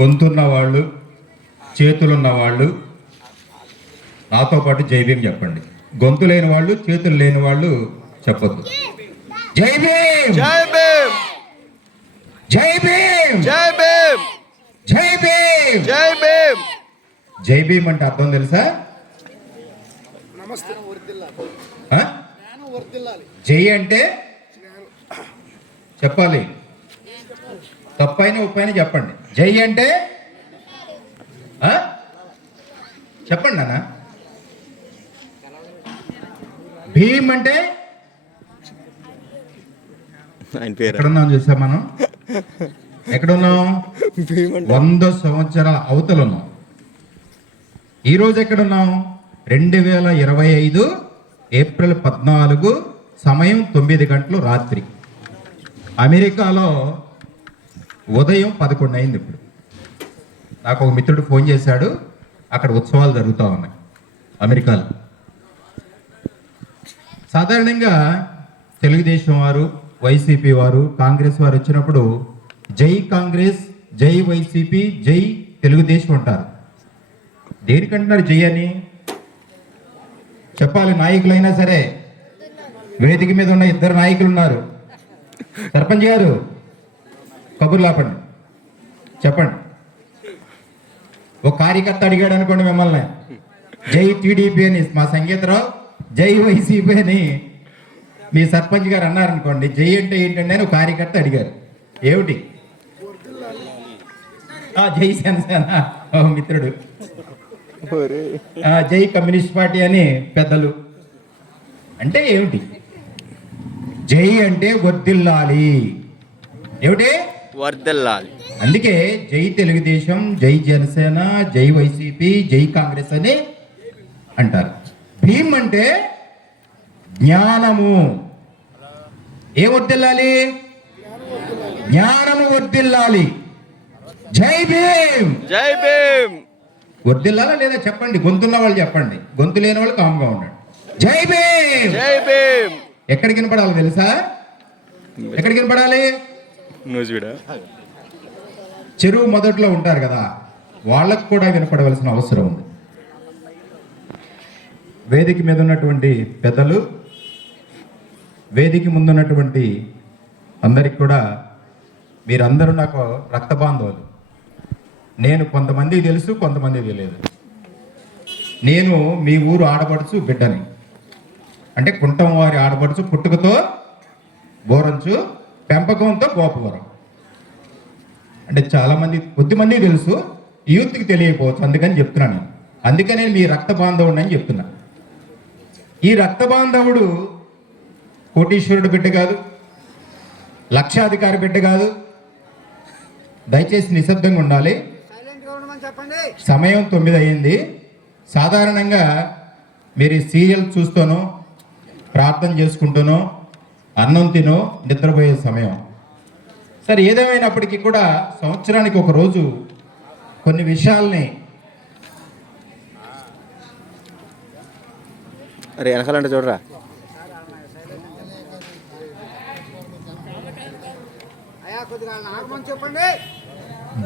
గొంతున్న వాళ్ళు, చేతులున్న వాళ్ళు నాతో పాటు జై భీమ్ చెప్పండి. గొంతు లేని వాళ్ళు, చేతులు లేని వాళ్ళు చెప్పొద్దు. జై భీమ్, జై భీమ్, జై భీమ్, జై భీమ్, జై భీమ్, జై భీమ్. జై భీమ్ అంటే అర్థం తెలుసా? ఆ? జై అంటే చెప్పాలి, తప్పైన ఉప్పైన చెప్పండి. జై అంటే ఆ? చెప్పండి నాన్న. భీమ్ అంటే ఎక్కడున్నాం చూసా మనం? ఎక్కడున్నాం? 100 సంవత్సరాల అవతల ఉన్నాం. ఈరోజు ఎక్కడున్నాం? 2025 ఏప్రిల్ 14 సమయం 9 గంటలు రాత్రి. అమెరికాలో ఉదయం 11 అయింది. ఇప్పుడు నాకు ఒక మిత్రుడు ఫోన్ చేశాడు, అక్కడ ఉత్సవాలు జరుగుతూ ఉన్నాయి అమెరికాలో. సాధారణంగా తెలుగుదేశం వారు, వైసీపీ వారు, కాంగ్రెస్ వారు వచ్చినప్పుడు జై కాంగ్రెస్, జై వైసీపీ, జై తెలుగుదేశం అంటారు. దేనికంటున్నారు జై అని? చెప్పాలి. నాయకులైనా సరే, వేదిక మీద ఉన్న 2 నాయకులు ఉన్నారు. సర్పంచ్ గారు కబుర్లు ఆపండి, చెప్పండి. ఒక కార్యకర్త అడిగాడు అనుకోండి మిమ్మల్ని, జై టీడీపీ అని మా సంగీతరావు, జై వైసీపీ అని మీ సర్పంచ్ గారు అన్నారనుకోండి, జై అంటే ఏంటంటే అని ఒక కార్యకర్త అడిగారు. ఏమిటి? జై జనసేన మిత్రుడు, జై కమ్యూనిస్ట్ పార్టీ అని పెద్దలు. అంటే ఏమిటి? జై అంటే వర్ధిల్లాలి. ఏమిటి? వర్ధిల్లాలి. అందుకే జై తెలుగుదేశం, జై జనసేన, జై వైసీపీ, జై కాంగ్రెస్ అని అంటారు. భీమ్ అంటే జ్ఞానము. ఏ వర్ధిల్లాలి? జ్ఞానము వర్ధిల్లాలి. జై భీమ్, జై భీమ్. వర్ధిల్లాలా లేదా చెప్పండి. గొంతున్న వాళ్ళు చెప్పండి, గొంతు లేని వాళ్ళు కామ్గా ఉండండి. జై భీమ్, జై భీమ్. ఎక్కడికి వినపడాలి తెలుసా? ఎక్కడికి వినపడాలి? చెరువు మొదట్లో ఉంటారు కదా, వాళ్ళకు కూడా వినపడవలసిన అవసరం ఉంది. వేదిక మీద ఉన్నటువంటి పెద్దలు, వేదిక ముందున్నటువంటి అందరికి కూడా, మీరందరూ నాకు రక్త బాంధవులు. నేను కొంతమందికి తెలుసు, కొంతమందికి తెలియదు. నేను మీ ఊరు ఆడపడుచు బిడ్డని, అంటే కుంటం వారి ఆడపడుచు, పుట్టుకతో బోరంచు, పెంపకంతో గోపవరం. అంటే చాలామంది, కొద్దిమంది తెలుసు, యూత్కి తెలియకపోవచ్చు. అందుకని చెప్తున్నాను నేను. అందుకనే మీ రక్త బాంధవుడు అని చెప్తున్నా. ఈ రక్త బాంధవుడు కోటీశ్వరుడు బిడ్డ కాదు, లక్షాధికారి బిడ్డ కాదు. దయచేసి నిశ్శబ్దంగా ఉండాలి. సమయం 9 అయింది. సాధారణంగా మీరు సీరియల్ చూస్తూనో, ప్రార్థన చేసుకుంటూనో, అన్నం తినో నిద్రపోయే సమయం. సరే, ఏదేమైనప్పటికీ కూడా సంవత్సరానికి ఒక రోజు కొన్ని విషయాల్ని వెనకాలంటే చూడరా,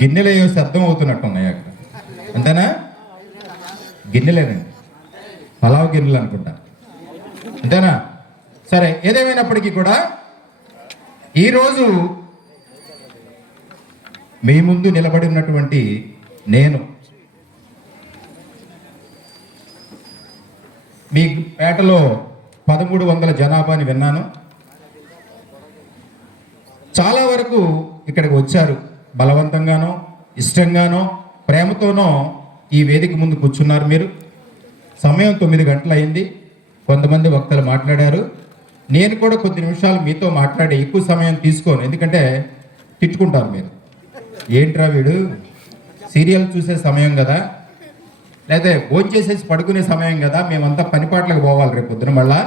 గిన్నెలు వేసి అర్థం అవుతున్నట్టు ఉన్నాయి అక్కడ. అంతేనా? గిన్నెలేనండి, పలావ్ గిన్నెలు అనుకుంటా. అంతేనా? సరే, ఏదేమైనప్పటికీ కూడా ఈరోజు మీ ముందు నిలబడి ఉన్నటువంటి నేను, మీ పేటలో 1300 జనాభాని విన్నాను. చాలా వరకు ఇక్కడికి వచ్చారు, బలవంతంగానో, ఇష్టంగానో, ప్రేమతోనో ఈ వేదిక ముందు కూర్చున్నారు. మీరు సమయం 9 గంటలు అయింది. కొంతమంది వక్తలు మాట్లాడారు. నేను కూడా కొద్ది నిమిషాలు మీతో మాట్లాడే, ఎక్కువ సమయం తీసుకోను, ఎందుకంటే తిట్టుకుంటారు మీరు. ఏంట్రా వీడు, సీరియల్ చూసే సమయం కదా, లేదా భోజనం చేసేసి పడుకునే సమయం కదా, మేమంతా పనిపాట్లకు పోవాలి రేపు పొద్దున. మళ్ళా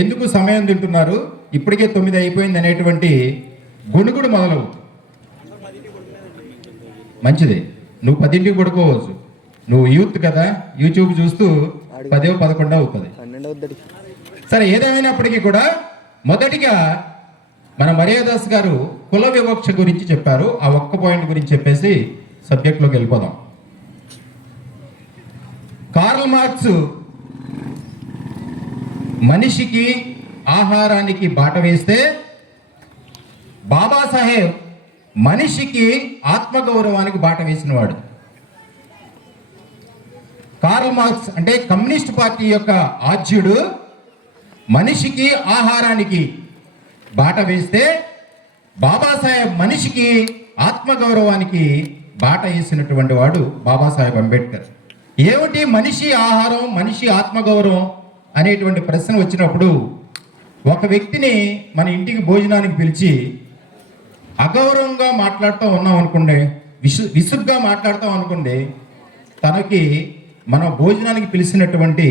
ఎందుకు సమయం తింటున్నారు? ఇప్పటికే 9 అయిపోయింది అనేటువంటి గుణుగుడు మొదలవుతుంది. మంచిది, నువ్వు 10ంటికి పడుకోవచ్చు, నువ్వు యూత్ కదా, యూట్యూబ్ చూస్తూ 10, 11 అవుతుంది. సరే, ఏదేమైనప్పటికీ కూడా మొదటిగా మన మర్యాదాస్ గారు కుల వివక్ష గురించి చెప్పారు. ఆ ఒక్క పాయింట్ గురించి చెప్పేసి సబ్జెక్ట్లోకి వెళ్ళిపోదాం. కార్ల్ మార్క్స్ మనిషికి ఆహారానికి బాట వేస్తే, బాబాసాహెబ్ మనిషికి ఆత్మగౌరవానికి బాట వేసినవాడు. కార్ల్ మార్క్స్ అంటే కమ్యూనిస్ట్ పార్టీ యొక్క ఆద్యుడు మనిషికి ఆహారానికి బాట వేస్తే, బాబాసాహెబ్ మనిషికి ఆత్మగౌరవానికి బాట వేసినటువంటి వాడు బాబాసాహెబ్ అంబేద్కర్. ఏమిటి మనిషి ఆహారం, మనిషి ఆత్మగౌరవం అనేటువంటి ప్రశ్న వచ్చినప్పుడు, ఒక వ్యక్తిని మన ఇంటికి భోజనానికి పిలిచి అగౌరవంగా మాట్లాడుతూ ఉన్నాం అనుకోండి, విసుగ్గా మాట్లాడుతాం అనుకోండి, తనకి మనం భోజనానికి పిలిచినటువంటి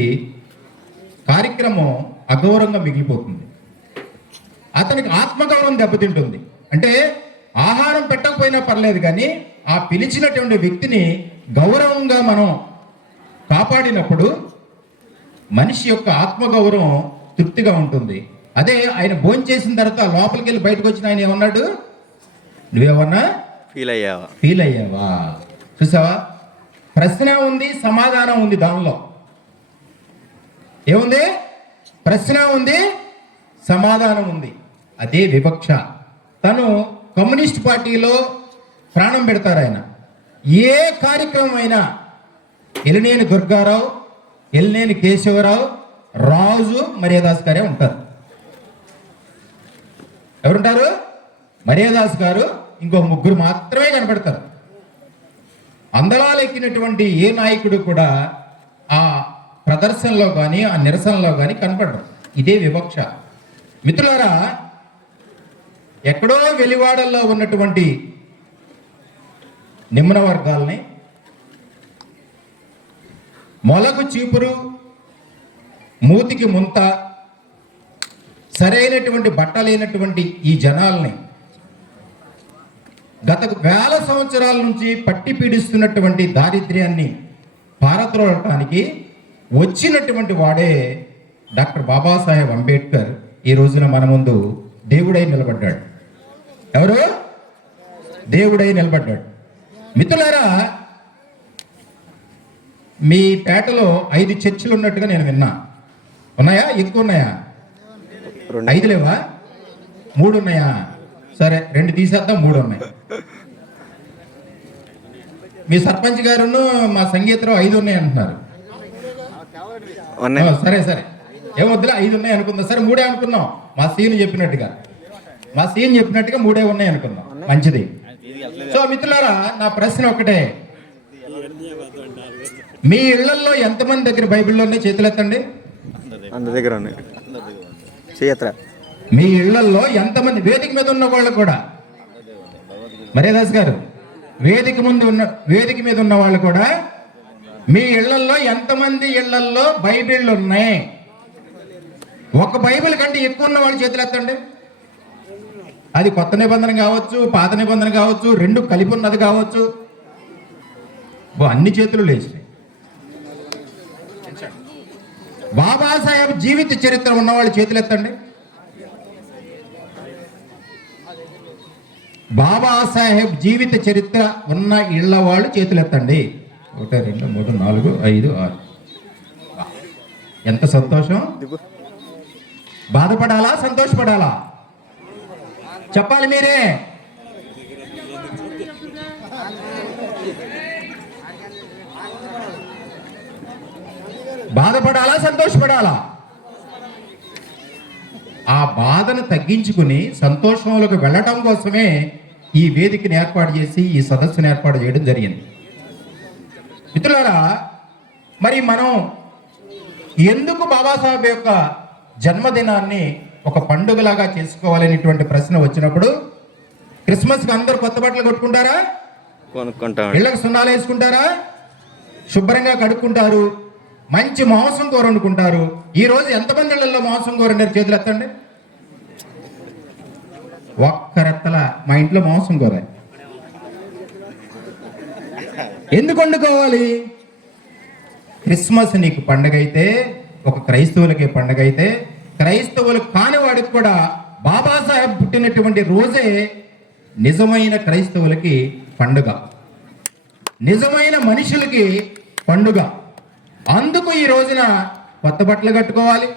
కార్యక్రమం అగౌరవంగా మిగిలిపోతుంది. అతనికి ఆత్మగౌరవం దెబ్బతింటుంది. అంటే ఆహారం పెట్టకపోయినా పర్లేదు, కానీ ఆ పిలిచినటువంటి వ్యక్తిని గౌరవంగా మనం కాపాడినప్పుడు మనిషి యొక్క ఆత్మగౌరవం తృప్తిగా ఉంటుంది. అదే ఆయన భోంచేసిన తర్వాత లోపలికి వెళ్ళి బయటకు వచ్చిన ఆయన ఏమన్నాడు, నువ్వేమన్నా ఫీల్ అయ్యావా? చూసావా, ప్రశ్న ఉంది, సమాధానం ఉంది. దానిలో ఏముంది? ప్రశ్న ఉంది, సమాధానం ఉంది. అదే వివక్ష. తను కమ్యూనిస్ట్ పార్టీలో ప్రాణం పెడతారు. ఆయన ఏ కార్యక్రమం అయినా ఎలినేని దుర్గారావు, ఎలినేని కేశవరావు, రాజు, మర్యాదాస్ గారే ఉంటారు. ఎవరుంటారు? మర్యాదాస్ గారు, ఇంకో ముగ్గురు మాత్రమే కనపడతారు. అందలాలు ఎక్కినటువంటి ఏ నాయకుడు కూడా ఆ ప్రదర్శనలో కానీ ఆ నిరసనలో కానీ కనపడరు. ఇదే వివక్ష. మిత్రులారా, ఎక్కడో వెలివాడల్లో ఉన్నటువంటి నిమ్న వర్గాల్ని, మొలకు చీపురు, మూతికి ముంత, సరైనటువంటి బట్టలేనటువంటి ఈ జనాల్ని గత వేల సంవత్సరాల నుంచి పట్టి పీడిస్తున్నటువంటి దారిద్ర్యాన్ని పారద్రోలటానికి వచ్చినటువంటి వాడే డాక్టర్ బాబాసాహెబ్ అంబేద్కర్. ఈ రోజున మన ముందు దేవుడై నిలబడ్డాడు. ఎవరు? దేవుడై నిలబడ్డాడు. మిత్రులారా, మీ పేటలో 5 చర్చిలు ఉన్నట్టుగా నేను విన్నా. ఉన్నాయా? ఎక్కువ ఉన్నాయా? 5 లేవా? 3 ఉన్నాయా? సరే, 2 తీసేద్దాం, 3 ఉన్నాయి. మీ సర్పంచ్ గారును మా సంగీతరావు 5 ఉన్నాయి అంటున్నారు. సరే సరే, ఏమొద్దులే, 5 ఉన్నాయి అనుకుందాం. సరే, 3 అనుకుందాం. మా సీన్ చెప్పినట్టుగా 3 ఉన్నాయి అనుకుందాం. మంచిది. సో మిత్రులారా, నా ప్రశ్న ఒకటే, మీ ఇళ్లలో ఎంతమంది దగ్గర బైబిల్లో ఉన్నాయి? చేతులెత్తండి. మీ ఇళ్లలో ఎంతమంది? వేదిక మీద ఉన్న వాళ్ళు కూడా, మర్యాదాస్ గారు, వేదిక మీద ఉన్న వాళ్ళు కూడా, మీ ఇళ్లలో ఎంతమంది ఇళ్లలో బైబిళ్ళు ఉన్నాయి? ఒక బైబిల్ కంటే ఎక్కువ ఉన్న వాళ్ళు చేతులు ఎత్తండి. అది కొత్త నిబంధన కావచ్చు, పాత నిబంధన కావచ్చు, 2 కలిపి ఉన్నది కావచ్చు. అన్ని చేతులు లేచినాయి. బాబాసాహెబ్ జీవిత చరిత్ర ఉన్నవాళ్ళు చేతులు ఎత్తండి. బాబాసాహెబ్ జీవిత చరిత్ర ఉన్న ఇళ్ల వాళ్ళు చేతులు ఎత్తండి. 1 2 3 4 5 6. ఎంత సంతోషం! బాధపడాలా, సంతోషపడాలా? చెప్పాలి మీరే. బాధపడాలా, సంతోషపడాలా? ఆ బాధను తగ్గించుకుని సంతోషంలోకి వెళ్ళటం కోసమే ఈ వేదికను ఏర్పాటు చేసి ఈ సదస్సును ఏర్పాటు చేయడం జరిగింది. మిత్రులారా, మరి మనం ఎందుకు బాబాసాహెబ్ యొక్క జన్మదినాన్ని ఒక పండుగలాగా చేసుకోవాలనేటువంటి ప్రశ్న వచ్చినప్పుడు, క్రిస్మస్కి అందరూ కొత్త బట్టలు కొట్టుకుంటారా? ఇళ్ళకు సున్నాలు వేసుకుంటారా? శుభ్రంగా కడుక్కుంటారు. మంచి మాంసం కూర వండుకుంటారు. ఈ రోజు ఎంతమంది ఇళ్లలో మాంసం కూర వండారు? చేతులు ఎత్తండి. ఒక్కరెత్తల మా ఇంట్లో మాంసం కూర. ఎందుకు వండుకోవాలి? క్రిస్మస్ నీకు పండగ అయితే, ఒక క్రైస్తవులకి పండగ అయితే, క్రైస్తవులు కాని వాడికి కూడా బాబాసాహెబ్ పుట్టినటువంటి రోజే నిజమైన క్రైస్తవులకి పండుగ, నిజమైన మనుషులకి పండుగ. అందుకు ఈ రోజున కొత్త బట్టలు కట్టుకోవాలి,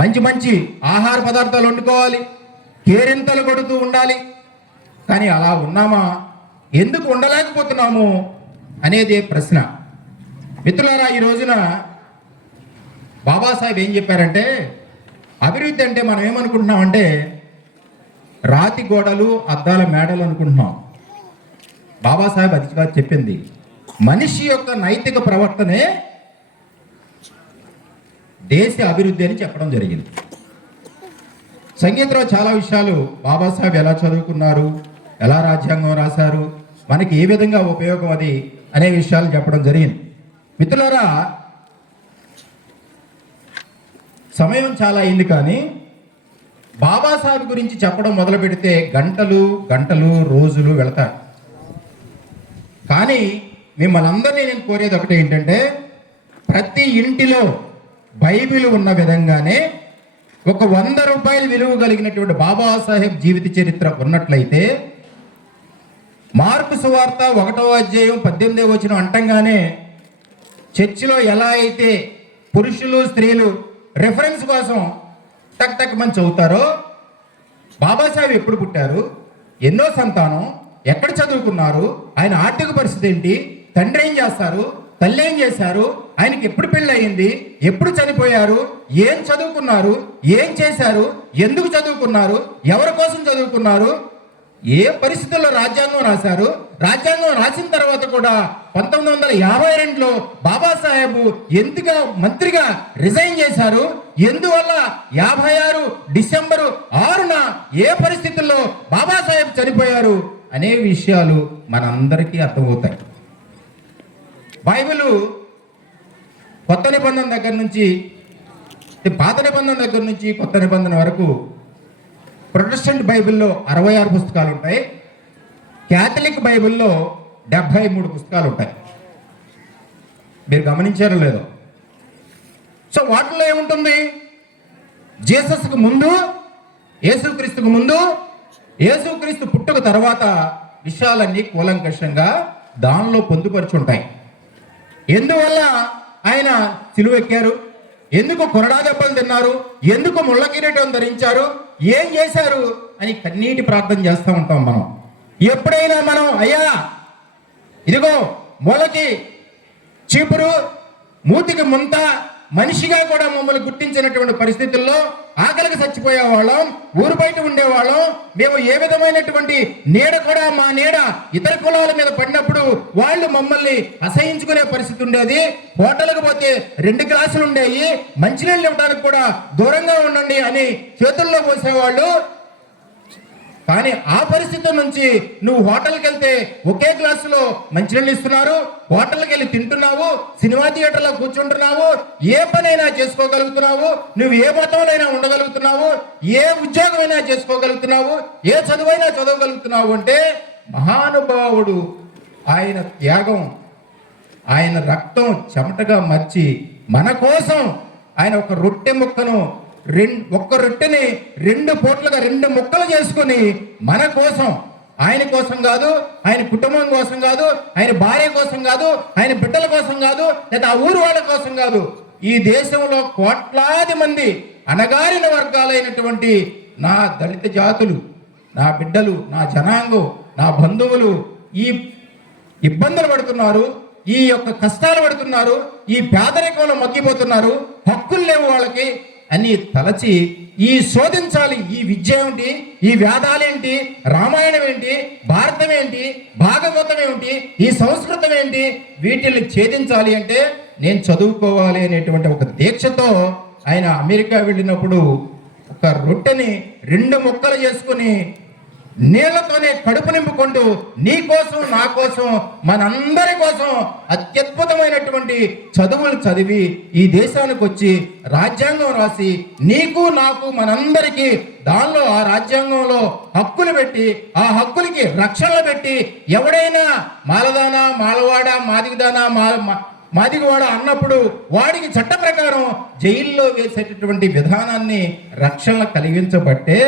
మంచి మంచి ఆహార పదార్థాలు వండుకోవాలి, కేరింతలు కొడుతూ ఉండాలి. కానీ అలా ఉన్నామా, ఎందుకు ఉండలేకపోతున్నాము అనేదే ప్రశ్న. మిత్రులారా, ఈ రోజున బాబాసాహెబ్ ఏం చెప్పారంటే, అభివృద్ధి అంటే మనం ఏమనుకుంటున్నామంటే రాతి గోడలు అద్దాల మేడలు అనుకుంటున్నాం. బాబాసాహెబ్ అది కాదు చెప్పింది, మనిషి యొక్క నైతిక ప్రవర్తనే దేశ అభివృద్ధి అని చెప్పడం జరిగింది. సంగీతంలో చాలా విషయాలు బాబాసాహెబ్ ఎలా చదువుకున్నారు, ఎలా రాజ్యాంగం రాశారు, మనకి ఏ విధంగా ఉపయోగం అది అనే విషయాలు చెప్పడం జరిగింది. మిత్రులారా, సమయం చాలా అయింది, కానీ బాబాసాహెబ్ గురించి చెప్పడం మొదలు పెడితే గంటలు గంటలు రోజులు వెళతాయి. కానీ మిమ్మల్ని అందరినీ నేను కోరేది ఒకటి ఏంటంటే, ప్రతి ఇంటిలో బైబిల్ ఉన్న విధంగానే ఒక 100 రూపాయలు విలువ కలిగినటువంటి బాబాసాహెబ్ జీవిత చరిత్ర ఉన్నట్లయితే, మార్కు సువార్త 1వ అధ్యాయం 18వ వచనం అంటంగానే చర్చిలో ఎలా అయితే పురుషులు స్త్రీలు రెఫరెన్స్ కోసం టక్ టక్ మంచి చదువుతారో, బాబాసాహెబ్ ఎప్పుడు పుట్టారు, ఎన్నో సంతానం, ఎక్కడ చదువుకున్నారు, ఆయన ఆర్థిక పరిస్థితి ఏంటి, తండ్రి ఏం చేస్తారు, తల్లి ఏం చేశారు, ఆయనకి ఎప్పుడు పెళ్ళి అయింది, ఎప్పుడు చనిపోయారు, ఏం చదువుకున్నారు, ఏం చేశారు, ఎందుకు చదువుకున్నారు, ఎవరి కోసం చదువుకున్నారు, ఏ పరిస్థితుల్లో రాజ్యాంగం రాశారు, రాజ్యాంగం రాసిన తర్వాత కూడా 1952లో బాబాసాహెబ్ ఎందుకు మంత్రిగా రిజైన్ చేశారు, ఎందువల్ల 56 డిసెంబరు 6న ఏ పరిస్థితుల్లో బాబాసాహెబ్ చనిపోయారు అనే విషయాలు మనందరికీ అర్థమవుతాయి. బైబిలు కొత్త నిబంధన దగ్గర నుంచి, పాత నిబంధన దగ్గర నుంచి కొత్త నిబంధన వరకు ప్రొటెస్టెంట్ బైబిల్లో 66 పుస్తకాలు ఉంటాయి, క్యాథలిక్ బైబిల్లో 73 పుస్తకాలు ఉంటాయి. మీరు గమనించారో లేదో? సో వాటిలో ఏముంటుంది, జీసస్కు ముందు, యేసుక్రీస్తుకు ముందు, యేసుక్రీస్తు పుట్టుక తర్వాత విషయాలన్నీ కూలంకషంగా దానిలో పొందుపరుచుంటాయి. ఎందువల్ల ఆయన సిలువెక్కారు, ఎందుకు కొరడా దెబ్బలు తిన్నారు, ఎందుకు ముళ్ళ కిరీటం ధరించారు, ఏం చేశారు అని కన్నీటి ప్రార్థన చేస్తూ ఉంటాం మనం. ఎప్పుడైనా మనం అయ్యా ఇదిగో మూలకి చీపురు, మూతికి ముంత, మనిషిగా కూడా మమ్మల్ని గుర్తించినటువంటి పరిస్థితుల్లో ఆకలికి చచ్చిపోయేవాళ్ళం, ఊరు బయట ఉండేవాళ్ళం, మేము ఏ విధమైనటువంటి నీడ కూడా మా నీడ ఇతర కులాల మీద పడినప్పుడు వాళ్ళు మమ్మల్ని అసహించుకునే పరిస్థితి ఉండేది. హోటల్కి పోతే 2 గ్లాసులు ఉండేవి, మంచినీళ్ళు ఇవ్వడానికి కూడా దూరంగా ఉండండి అని చేతుల్లో పోసేవాళ్ళు. కానీ ఆ పరిస్థితి నుంచి నువ్వు హోటల్కి వెళ్తే ఒకే గ్లాసులో మంచినీళ్ళు ఇస్తున్నారు, హోటల్కి వెళ్ళి తింటున్నావు, సినిమా థియేటర్లో కూర్చుంటున్నావు, ఏ పనైనా చేసుకోగలుగుతున్నావు, నువ్వు ఏ మతంలోనైనా ఉండగలుగుతున్నావు, ఏ ఉద్యోగమైనా చేసుకోగలుగుతున్నావు, ఏ చదువైనా చదవగలుగుతున్నావు అంటే మహానుభావుడు ఆయన త్యాగం, ఆయన రక్తం చెమటగా మర్చి మన కోసం ఆయన ఒక రొట్టె ముక్కను ఒక్క రొట్టెని 2 పూట్లుగా 2 ముక్కలు చేసుకుని మన కోసం, ఆయన కోసం కాదు, ఆయన కుటుంబం కోసం కాదు, ఆయన భార్య కోసం కాదు, ఆయన బిడ్డల కోసం కాదు, లేదా ఆ ఊరు వాళ్ళ కోసం కాదు, ఈ దేశంలో కోట్లాది మంది అణగారిన వర్గాలైనటువంటి నా దళిత జాతులు, నా బిడ్డలు, నా జనాంగం, నా బంధువులు ఈ ఇబ్బందులు పడుతున్నారు, ఈ యొక్క కష్టాలు పడుతున్నారు, ఈ పేదరికంలో మగ్గిపోతున్నారు, హక్కులు లేవు వాళ్ళకి అని తలచి ఈ శోధించాలి. ఈ విద్య ఏమిటి, ఈ వేదాలేంటి, రామాయణం ఏంటి, భారతం ఏంటి, భాగవతం ఏమిటి, ఈ సంస్కృతం ఏంటి, వీటిని ఛేదించాలి అంటే నేను చదువుకోవాలి అనేటువంటి ఒక దీక్షతో ఆయన అమెరికా వెళ్ళినప్పుడు ఒక రొట్టెని 2 ముక్కలు చేసుకుని నీళ్లతోనే కడుపు నింపుకుంటూ నీ కోసం, నా కోసం, మనందరి కోసం అత్యద్భుతమైనటువంటి చదువులు చదివి ఈ దేశానికి వచ్చి రాజ్యాంగం రాసి నీకు, నాకు, మనందరికీ దానిలో ఆ రాజ్యాంగంలో హక్కులు పెట్టి, ఆ హక్కులకి రక్షణలు పెట్టి, ఎవడైనా మాలదానా, మాలవాడ, మాదిగదానా, మాదిగవాడ అన్నప్పుడు వాడికి చట్ట ప్రకారం జైల్లో వేసేటటువంటి విధానాన్ని రక్షణ కలిగించబట్టే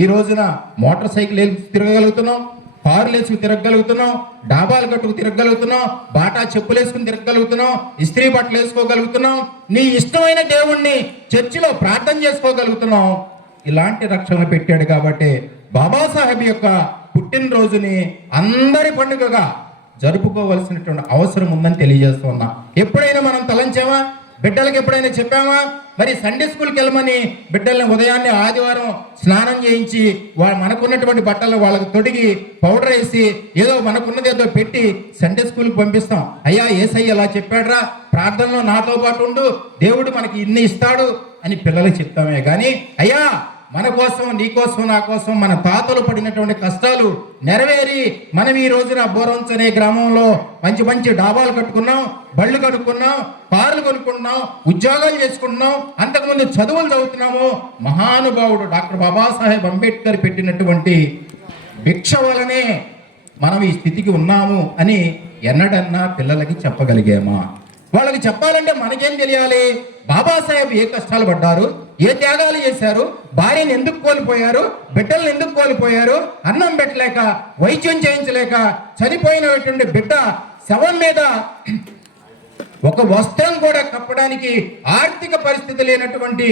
ఈ రోజున మోటార్ సైకిల్ వేసుకు తిరగగలుగుతున్నాం, కారులు వేసుకు తిరగగలుగుతున్నాం, డాబాలు కట్టుకు తిరగగలుగుతున్నాం, బాటా చెప్పులు వేసుకుని తిరగగలుగుతున్నాం, ఇస్త్రీ బట్టలు వేసుకోగలుగుతున్నాం, నీ ఇష్టమైన దేవుణ్ణి చర్చిలో ప్రార్థన చేసుకోగలుగుతున్నాం. ఇలాంటి రక్షణ పెట్టాడు కాబట్టి బాబాసాహెబ్ యొక్క పుట్టినరోజుని అందరి పండుగగా జరుపుకోవలసినటువంటి అవసరం ఉందని తెలియజేస్తున్నా. ఎప్పుడైనా మనం తలంచామా? బిడ్డలకు ఎప్పుడైనా చెప్పామా? మరి సండే స్కూల్కి వెళ్ళమని బిడ్డల్ని ఉదయాన్నే ఆదివారం స్నానం చేయించి మనకున్నటువంటి బట్టలు వాళ్ళకి తొడిగి పౌడర్ వేసి ఏదో మనకున్నది ఏదో పెట్టి సండే స్కూల్కి పంపిస్తాం. అయ్యా యేసయ్య ఇలా చెప్పాడురా, ప్రార్థనలో నాతో పాటు ఉండు, దేవుడు మనకి ఇన్ని ఇస్తాడు అని పిల్లలకు చెప్తామే కానీ అయ్యా మన కోసం, నీ కోసం, నా కోసం మన తాతలు పడినటువంటి కష్టాలు నెరవేరి మనం ఈ రోజున బోరంచ్ అనే గ్రామంలో మంచి మంచి డాబాలు కట్టుకున్నాం, బళ్ళు కట్టుకున్నాం, కార్లు కొనుక్కున్నాం, ఉద్యోగాలు చేసుకుంటున్నాం, అంతకుముందు చదువులు చదువుతున్నాము. మహానుభావుడు డాక్టర్ బాబాసాహెబ్ అంబేద్కర్ పెట్టినటువంటి భిక్ష వలనే మనం ఈ స్థితికి ఉన్నాము అని ఎన్నడన్నా పిల్లలకి చెప్పగలిగామా? వాళ్ళకి చెప్పాలంటే మనకేం తెలియాలి? బాబాసాహెబ్ ఏ కష్టాలు పడ్డారు, ఏ త్యాగాలు చేశారు, భార్యను ఎందుకు కోల్పోయారు, బిడ్డలను ఎందుకు కోల్పోయారు, అన్నం పెట్టలేక, వైద్యం చేయించలేక చనిపోయినటువంటి బిడ్డ శవం మీద ఒక వస్త్రం కూడా కప్పడానికి ఆర్థిక పరిస్థితి లేనటువంటి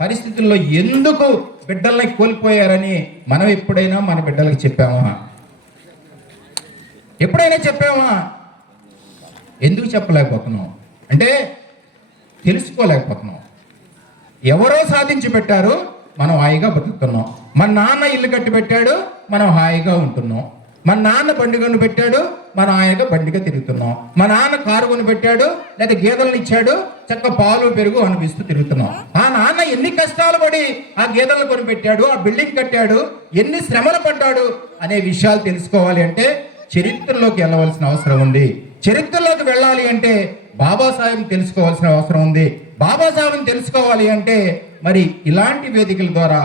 పరిస్థితుల్లో ఎందుకు బిడ్డల్ని కోల్పోయారని మనం ఎప్పుడైనా మన బిడ్డలకు చెప్పామా? ఎప్పుడైనా చెప్పామా? ఎందుకు చెప్పలేకపోతున్నాం అంటే తెలుసుకోలేకపోతున్నాం. ఎవరో సాధించి పెట్టారు, మనం హాయిగా బతుకుతున్నాం. మన నాన్న ఇల్లు కట్టి పెట్టాడు, మనం హాయిగా ఉంటున్నాం. మన నాన్న బండి కొని పెట్టాడు, మనం హాయిగా బండిగా తిరుగుతున్నాం. మా నాన్న కారు కొని పెట్టాడు, లేదా గేదెలను ఇచ్చాడు, చక్క పాలు పెరుగు అనిపిస్తూ తిరుగుతున్నాం. ఆ నాన్న ఎన్ని కష్టాలు పడి ఆ గేదెలను కొని పెట్టాడు, ఆ బిల్డింగ్ కట్టాడు, ఎన్ని శ్రమలు పడ్డాడు అనే విషయాలు తెలుసుకోవాలి అంటే చరిత్రలోకి వెళ్ళవలసిన అవసరం ఉంది. చరిత్రలోకి వెళ్ళాలి అంటే బాబాసాహెబ్ తెలుసుకోవాల్సిన అవసరం ఉంది. బాబాసాహెబ్ని తెలుసుకోవాలి అంటే మరి ఇలాంటి వేదికల ద్వారా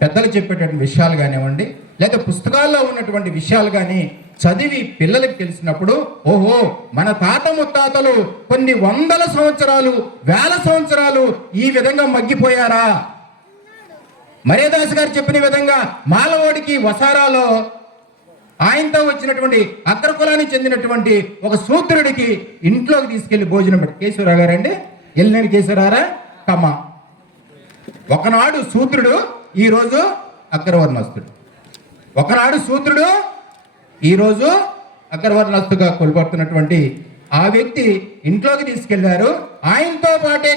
పెద్దలు చెప్పేటటువంటి విషయాలు కానివ్వండి, లేదా పుస్తకాల్లో ఉన్నటువంటి విషయాలు కానీ చదివి పిల్లలకు తెలిసినప్పుడు ఓహో మన తాత ముత్తాతలు కొన్ని వందల సంవత్సరాలు, వేల సంవత్సరాలు ఈ విధంగా మగ్గిపోయారా? మర్యాదాస్ గారు చెప్పిన విధంగా మాలవోడికి వసారాలో ఆయనతో వచ్చినటువంటి అగ్ర కులానికి చెందినటువంటి ఒక శూద్రుడికి ఇంట్లోకి తీసుకెళ్లి భోజనం పెట్టి కేశవరావు గారండి, ఎల్లేని కేశవరారా కమ్మ. ఒకనాడు శూద్రుడు, ఈరోజు అగ్రవర్ణస్తుడు. ఒకనాడు శూద్రుడు, ఈరోజు అగ్రవర్ణస్తుగా కొలుపడుతున్నటువంటి ఆ వ్యక్తి ఇంట్లోకి తీసుకెళ్లారు. ఆయనతో పాటే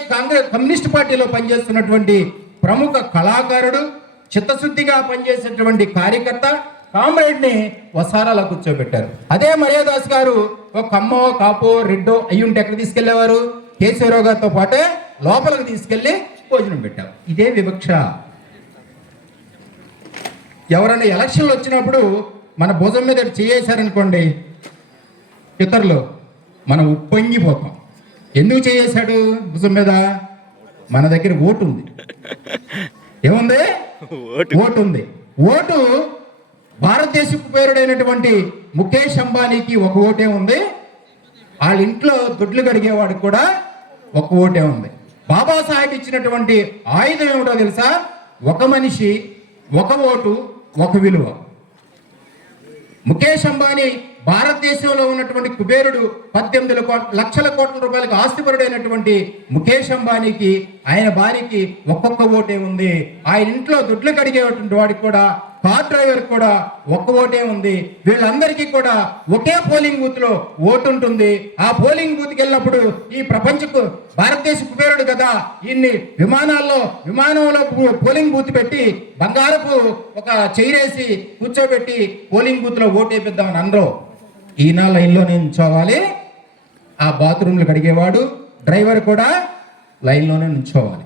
కమ్యూనిస్ట్ పార్టీలో పనిచేస్తున్నటువంటి ప్రముఖ కళాకారుడు, చిత్తశుద్ధిగా పనిచేసేటువంటి కార్యకర్త కామ్రేడ్ని వసారాలో కూర్చోబెట్టారు. అదే మర్యాదాస్ గారు ఒక కమ్మో, కాపో, రెడ్డో అయ్యి ఉంటే ఎక్కడ తీసుకెళ్లేవారు? కేశవరావు గారితో పాటే లోపలికి తీసుకెళ్లి భోజనం పెట్టారు. ఇదే వివక్ష. ఎవరైనా ఎలక్షన్లు వచ్చినప్పుడు మన భుజం మీద చేయేశారనుకోండి ఇతరులు, మనం ఉప్పొంగిపోతాం. ఎందుకు చేయేశాడు భుజం మీద? మన దగ్గర ఓటు ఉంది. ఏముంది? ఓటు ఉంది. ఓటు భారతదేశపు పేరుడైనటువంటి ముఖేష్ అంబానీకి ఒక ఓటే ఉంది. వాళ్ళ ఇంట్లో దొడ్లు కడిగేవాడికి కూడా ఒక ఓటే ఉంది. బాబాసాహెబ్ ఇచ్చినటువంటి ఆయుధం ఏమిటో తెలుసా? ఒక మనిషి, ఒక ఓటు, ఒక విలువ. ముఖేష్ అంబానీ భారతదేశంలో ఉన్నటువంటి కుబేరుడు, 18 లక్షల కోట్ల రూపాయలకు ఆస్తిపరుడైనటువంటి ముఖేష్ అంబానీకి ఆయన భార్యకి ఒక్కొక్క ఓటే ఉంది. ఆయన ఇంట్లో దొడ్లు కడిగేటువంటి వాడికి కూడా, కార్ డ్రైవర్ కూడా ఒక్క ఓటే ఉంది. వీళ్ళందరికీ కూడా ఒకే పోలింగ్ బూత్ లో ఓటు ఉంటుంది. ఆ పోలింగ్ బూత్కి వెళ్ళినప్పుడు ఈ ప్రపంచకు భారతదేశ కుబేరుడు కదా, ఇన్ని విమానంలో పోలింగ్ బూత్ పెట్టి బంగారపు ఒక చైరేసి కూర్చోబెట్టి పోలింగ్ బూత్ లో ఓటు వేపిద్దామని అందరూ. ఈయన లైన్లోనే నిల్చోవాలి. ఆ బాత్రూమ్లు కడిగేవాడు, డ్రైవర్ కూడా లైన్లోనే నిల్చోవాలి.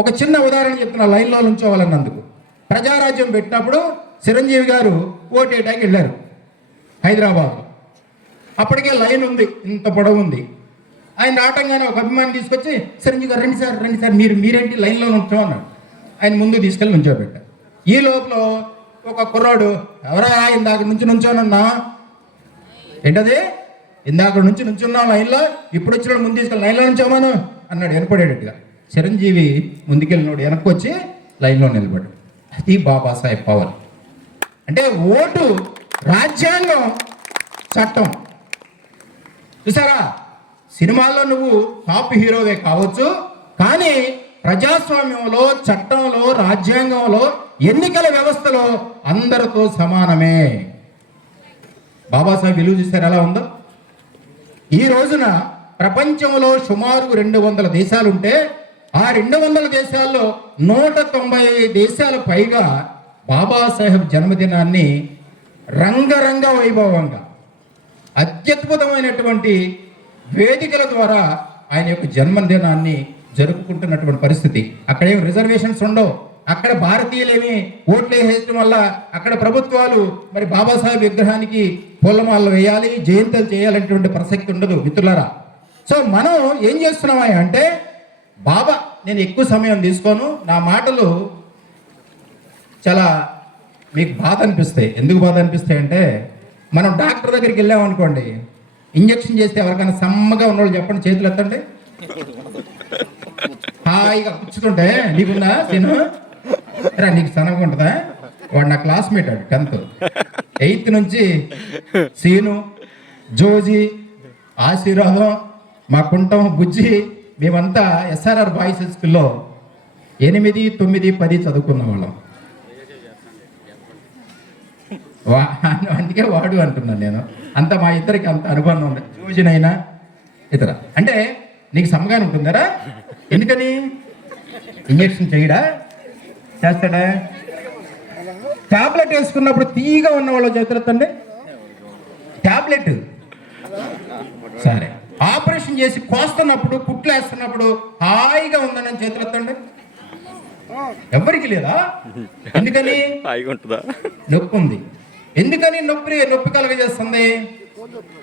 ఒక చిన్న ఉదాహరణ చెప్తున్నా లైన్లో నిల్చోవాలన్నందుకు. ప్రజారాజ్యం పెట్టినప్పుడు చిరంజీవి గారు ఓటేయడానికి వెళ్ళారు హైదరాబాద్లో. అప్పటికే లైన్ ఉంది, ఇంత పొడవు ఉంది. ఆయన రావటంగానే ఒక అభిమాని తీసుకొచ్చి చిరంజీవి గారు రండి సార్ మీరేంటి లైన్లో నుంచో అన్నాడు. ఆయన ముందు తీసుకెళ్ళి నుంచోబెట్టారు. ఈ లోపల ఒక కుర్రాడు, ఎవరా ఇందాక నుంచి నుంచోనన్నా, ఏంటది ఇందాక నుంచి నుంచున్నాం లైన్లో, ఇప్పుడు వచ్చినాడు ముందు తీసుకెళ్ళి లైన్లో నుంచోమాను అన్నాడు వినపడేటట్టుగా. చిరంజీవి ముందుకెళ్ళినాడు, వెనక్కి వచ్చి లైన్లో నిలబడ్డాడు. అది బాబాసాహెబ్ పవర్. అంటే ఓటు, రాజ్యాంగం, చట్టం. చూసారా, సినిమాల్లో నువ్వు టాప్ హీరోవే కావచ్చు, కానీ ప్రజాస్వామ్యంలో, చట్టంలో, రాజ్యాంగంలో, ఎన్నికల వ్యవస్థలో అందరితో సమానమే. బాబాసాహెబ్ విలువ చూసారు ఎలా ఉందో. ఈ రోజున ప్రపంచంలో సుమారు 200 దేశాలుంటే ఆ 200 దేశాల్లో 195 దేశాల పైగా బాబాసాహెబ్ జన్మదినాన్ని రంగరంగ వైభవంగా అత్యద్భుతమైనటువంటి వేదికల ద్వారా ఆయన యొక్క జన్మదినాన్ని జరుపుకుంటున్నటువంటి పరిస్థితి. అక్కడేం రిజర్వేషన్స్ ఉండవు. అక్కడ భారతీయులేమి ఓట్లు వేసేయడం వల్ల అక్కడ ప్రభుత్వాలు మరి బాబాసాహెబ్ విగ్రహానికి పూలమాలలు వేయాలి, జయంతులు చేయాలనేటువంటి ప్రసక్తి ఉండదు మిత్రులారా. సో మనం ఏం చేస్తున్నామా అంటే బాబా, నేను ఎక్కువ సమయం తీసుకోను, నా మాటలు చాలా మీకు బాధ అనిపిస్తాయి. ఎందుకు బాధ అనిపిస్తాయి అంటే, మనం డాక్టర్ దగ్గరికి వెళ్ళామనుకోండి, ఇంజక్షన్ చేస్తే ఎవరికైనా సమ్మగా ఉన్నవాళ్ళు చెప్పండి, చేతులు ఎత్తండి. హాయిగా కూర్చుంటే నీకున్నా సీను రా, నీకు సన్నగా ఉంటుందా? వాడు నా క్లాస్మేట్, వాడు 10th 8th నుంచి సీను, జోజీ, ఆశీర్వాదం, మా కుంటం, బుజ్జి, మేమంతా SRR బాయ్స్ స్కూల్లో 8, 9, 10 చదువుకున్న వాళ్ళం. అందుకే వాడు అంటున్నాను నేను. అంత మా ఇద్దరికి అంత అనుబంధం ఉంది. జోజినైనా ఇతర అంటే నీకు సమ్మగానే ఉంటుందరా? ఎందుకని? ఇంజక్షన్ చేయడా? చేస్తాడా? ట్యాబ్లెట్ వేసుకున్నప్పుడు తీగా ఉన్న వాళ్ళు చేతులెత్తండి. ట్యాబ్లెట్ సరే, ఆపరేషన్ చేసి కోస్తున్నప్పుడు, కుట్లు వేస్తున్నప్పుడు హాయిగా ఉందని చేతులెత్తండి. ఎవరికి లేదా? ఎందుకని? నొప్పి ఉంది. ఎందుకని నొప్పి కలగజేస్తుంది?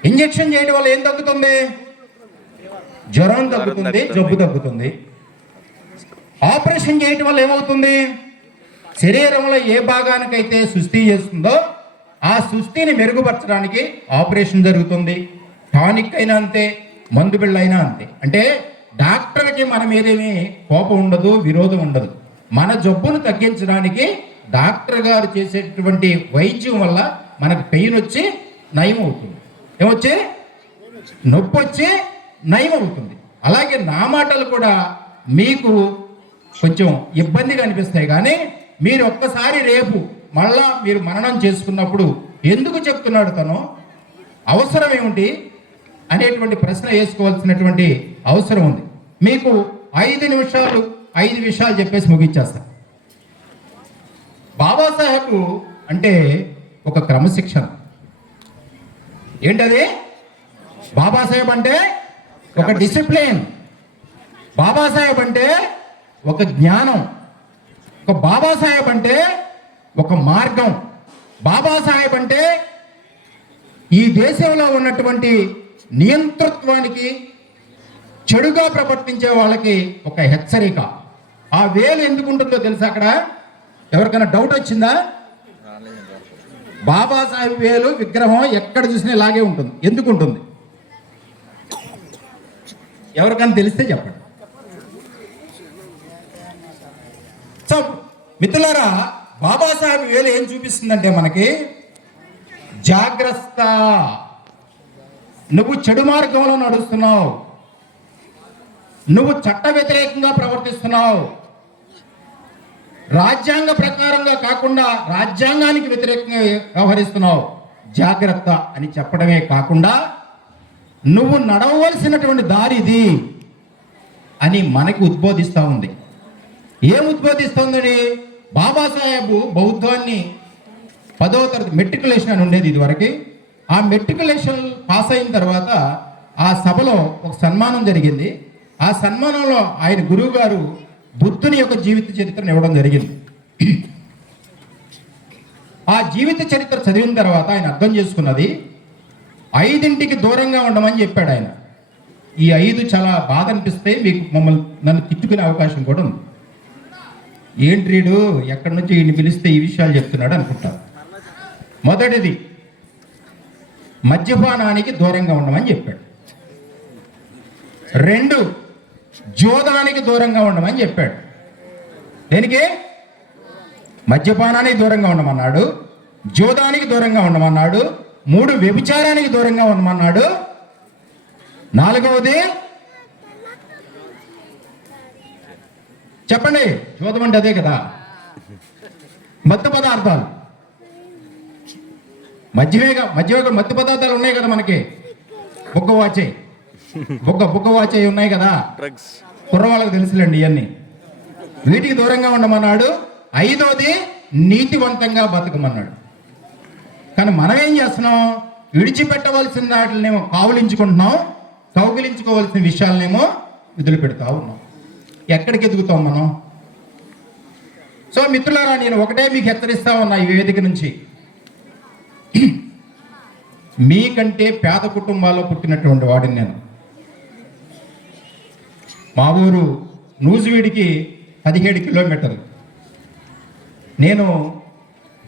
ఇంజక్షన్ చేయడం వల్ల ఏం తగ్గుతుంది? జ్వరం తగ్గుతుంది, జబ్బు తగ్గుతుంది. ఆపరేషన్ చేయడం వల్ల ఏమవుతుంది? శరీరంలో ఏ భాగానికైతే సుస్థి చేస్తుందో ఆ సుస్థిని మెరుగుపరచడానికి ఆపరేషన్ జరుగుతుంది. టానిక్ అయినా అంతే, మందు బిళ్ళ అయినా అంతే. అంటే డాక్టర్కి మన మీదేమీ కోపం ఉండదు, విరోధం ఉండదు. మన జబ్బును తగ్గించడానికి డాక్టర్ గారు చేసేటటువంటి వైద్యం వల్ల మనకు పెయిన్ వచ్చి నయం అవుతుంది. ఏమొచ్చి? నొప్పి వచ్చి నయం అవుతుంది. అలాగే నా మాటలు కూడా మీకు కొంచెం ఇబ్బందిగా అనిపిస్తాయి, కానీ మీరు ఒక్కసారి రేపు మళ్ళా మీరు మననం చేసుకున్నప్పుడు ఎందుకు చెప్తున్నాడు తను, అవసరం ఏమిటి అనేటువంటి ప్రశ్న వేసుకోవాల్సినటువంటి అవసరం ఉంది. మీకు 5 నిమిషాలు 5 విషయాలు చెప్పేసి ముగించేస్తా. బాబాసాహెబ్ అంటే ఒక క్రమశిక్షణ. ఏంటది? బాబాసాహెబ్ అంటే ఒక డిసిప్లిన్. బాబాసాహెబ్ అంటే ఒక జ్ఞానం. ఒక బాబాసాహెబ్ అంటే ఒక మార్గం. బాబాసాహెబ్ అంటే ఈ దేశంలో ఉన్నటువంటి నియంతృత్వానికి, చెడుగా ప్రవర్తించే వాళ్ళకి ఒక హెచ్చరిక. ఆ వేలు ఎందుకు ఉంటుందో తెలుసా? అక్కడ ఎవరికైనా డౌట్ వచ్చిందా? బాబాసాహెబ్ వేలు విగ్రహం ఎక్కడ చూసినా ఇలాగే ఉంటుంది. ఎందుకు ఉంటుంది? ఎవరికైనా తెలిస్తే చెప్పండి. సో మిత్రులారా, బాబాసాహెబ్ వేలు ఏం చూపిస్తుందంటే మనకి జాగ్రత్త, నువ్వు చెడు మార్గంలో నడుస్తున్నావు, నువ్వు చట్ట వ్యతిరేకంగా ప్రవర్తిస్తున్నావు, రాజ్యాంగ ప్రకారంగా కాకుండా రాజ్యాంగానికి వ్యతిరేకంగా వ్యవహరిస్తున్నావు, జాగ్రత్త అని చెప్పడమే కాకుండా నువ్వు నడవవలసినటువంటి దారి ఇది అని మనకి ఉద్బోధిస్తూ ఉంది. ఏం ఉద్బోధిస్తుందని? బాబాసాహెబ్ బౌద్ధాన్ని 10వ తరగతి మెట్రికులేషన్ అని ఉండేది ఇదివరకు. ఆ మెట్రికులేషన్ పాస్ అయిన తర్వాత ఆ సభలో ఒక సన్మానం జరిగింది. ఆ సన్మానంలో ఆయన గురువు గారు బుద్ధుని యొక్క జీవిత చరిత్రను ఇవ్వడం జరిగింది. ఆ జీవిత చరిత్ర చదివిన తర్వాత ఆయన అర్థం చేసుకున్నది 5ంటికి దూరంగా ఉండమని చెప్పాడు ఆయన. ఈ 5 చాలా బాధ అనిపిస్తే మీకు నన్ను తిట్టుకునే అవకాశం కూడా ఉంది. ఏంట్రీడు ఎక్కడి నుంచి ఈయన్ని పిలిస్తే ఈ విషయాలు చెప్తున్నాడు అనుకుంటారు. మొదటిది, మద్యపానానికి దూరంగా ఉండమని చెప్పాడు. 2, జోదానికి దూరంగా ఉండమని చెప్పాడు. దేనికి? మద్యపానానికి దూరంగా ఉండమన్నాడు, జోదానికి దూరంగా ఉండమన్నాడు, 3 వ్యభిచారానికి దూరంగా ఉండమన్నాడు, 4వది చెప్పండి. జోదం అంటే అదే కదా, మత్తు పదార్థాలు. మధ్యవేగ మత్తు పదార్థాలు ఉన్నాయి కదా మనకి. బుగ్గ వాచే ఉన్నాయి కదా, డ్రగ్స్. కుర్రవాళ్ళకి తెలుసులేండి ఇవన్నీ. వీటికి దూరంగా ఉండమన్నాడు. 5వది నీతివంతంగా బతకమన్నాడు. కానీ మనం ఏం చేస్తున్నాం? విడిచిపెట్టవలసిన వాటినేమో కావులించుకుంటున్నాం, కౌగిలించుకోవాల్సిన విషయాలనేమో వదిలిపెడతా ఉన్నాం. ఎక్కడికి ఎదుగుతాం మనం? సో మిత్రులారా, నేను ఒకటే మీకు హెచ్చరిస్తా ఉన్నా ఈ వేదిక నుంచి. మీకంటే పేద కుటుంబాల్లో పుట్టినటువంటి వాడిని నేను. మా ఊరు నూజివీడికి 17 కిలోమీటర్లు. నేను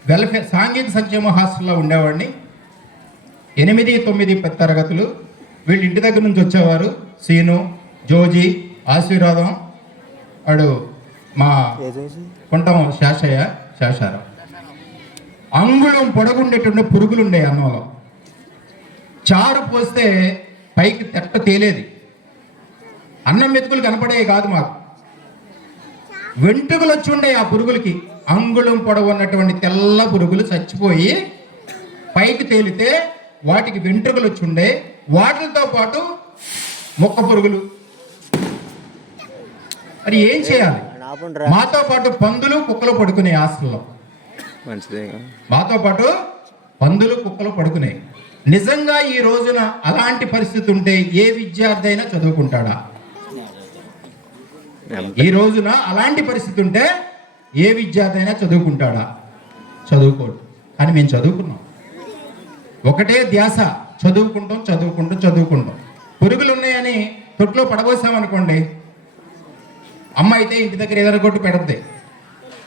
వెల్ఫేర్ సాంఘిక సంక్షేమ హాస్టల్లో ఉండేవాడిని. 8, 9, 10 తరగతులు వీళ్ళు ఇంటి దగ్గర నుంచి వచ్చేవారు. సీను, జోజీ, ఆశీర్వాదం, వాడు మా కొంటాం శేషారావు. అంగుళం పొడగుండేటువంటి పురుగులు ఉండే అన్నంలో. చారు పోస్తే పైకి తెట్ట తేలేది. అన్నం మెతుకులు కనపడేవి కాదు మాకు. వెంట్రుకలు వచ్చి ఉండే ఆ పురుగులకి. అంగుళం పొడవు ఉన్నటువంటి తెల్ల పురుగులు చచ్చిపోయి పైకి తేలితే వాటికి వెంట్రుకలు వచ్చి ఉండే. వాటితో పాటు మొక్క పురుగులు. మరి ఏం చేయాలి? మాతో పాటు పందులు, కుక్కలు పడుకునే హాస్టల్లో. మాతో పాటు పందులు, కుక్కలు పడుకునే. నిజంగా ఈ రోజున అలాంటి పరిస్థితి ఉంటే ఏ విద్యార్థి అయినా చదువుకుంటాడా? ఈ రోజున అలాంటి పరిస్థితి ఉంటే ఏ విద్యార్థి అయినా చదువుకుంటాడా? చదువుకోడు. కానీ మేము చదువుకున్నాం. ఒకటే ధ్యాస, చదువుకుంటాం. పురుగులు ఉన్నాయని తొట్లో పడబోసామనుకోండి, అమ్మ అయితే ఇంటి దగ్గర ఏదైనా కొట్టి పెడద్ది.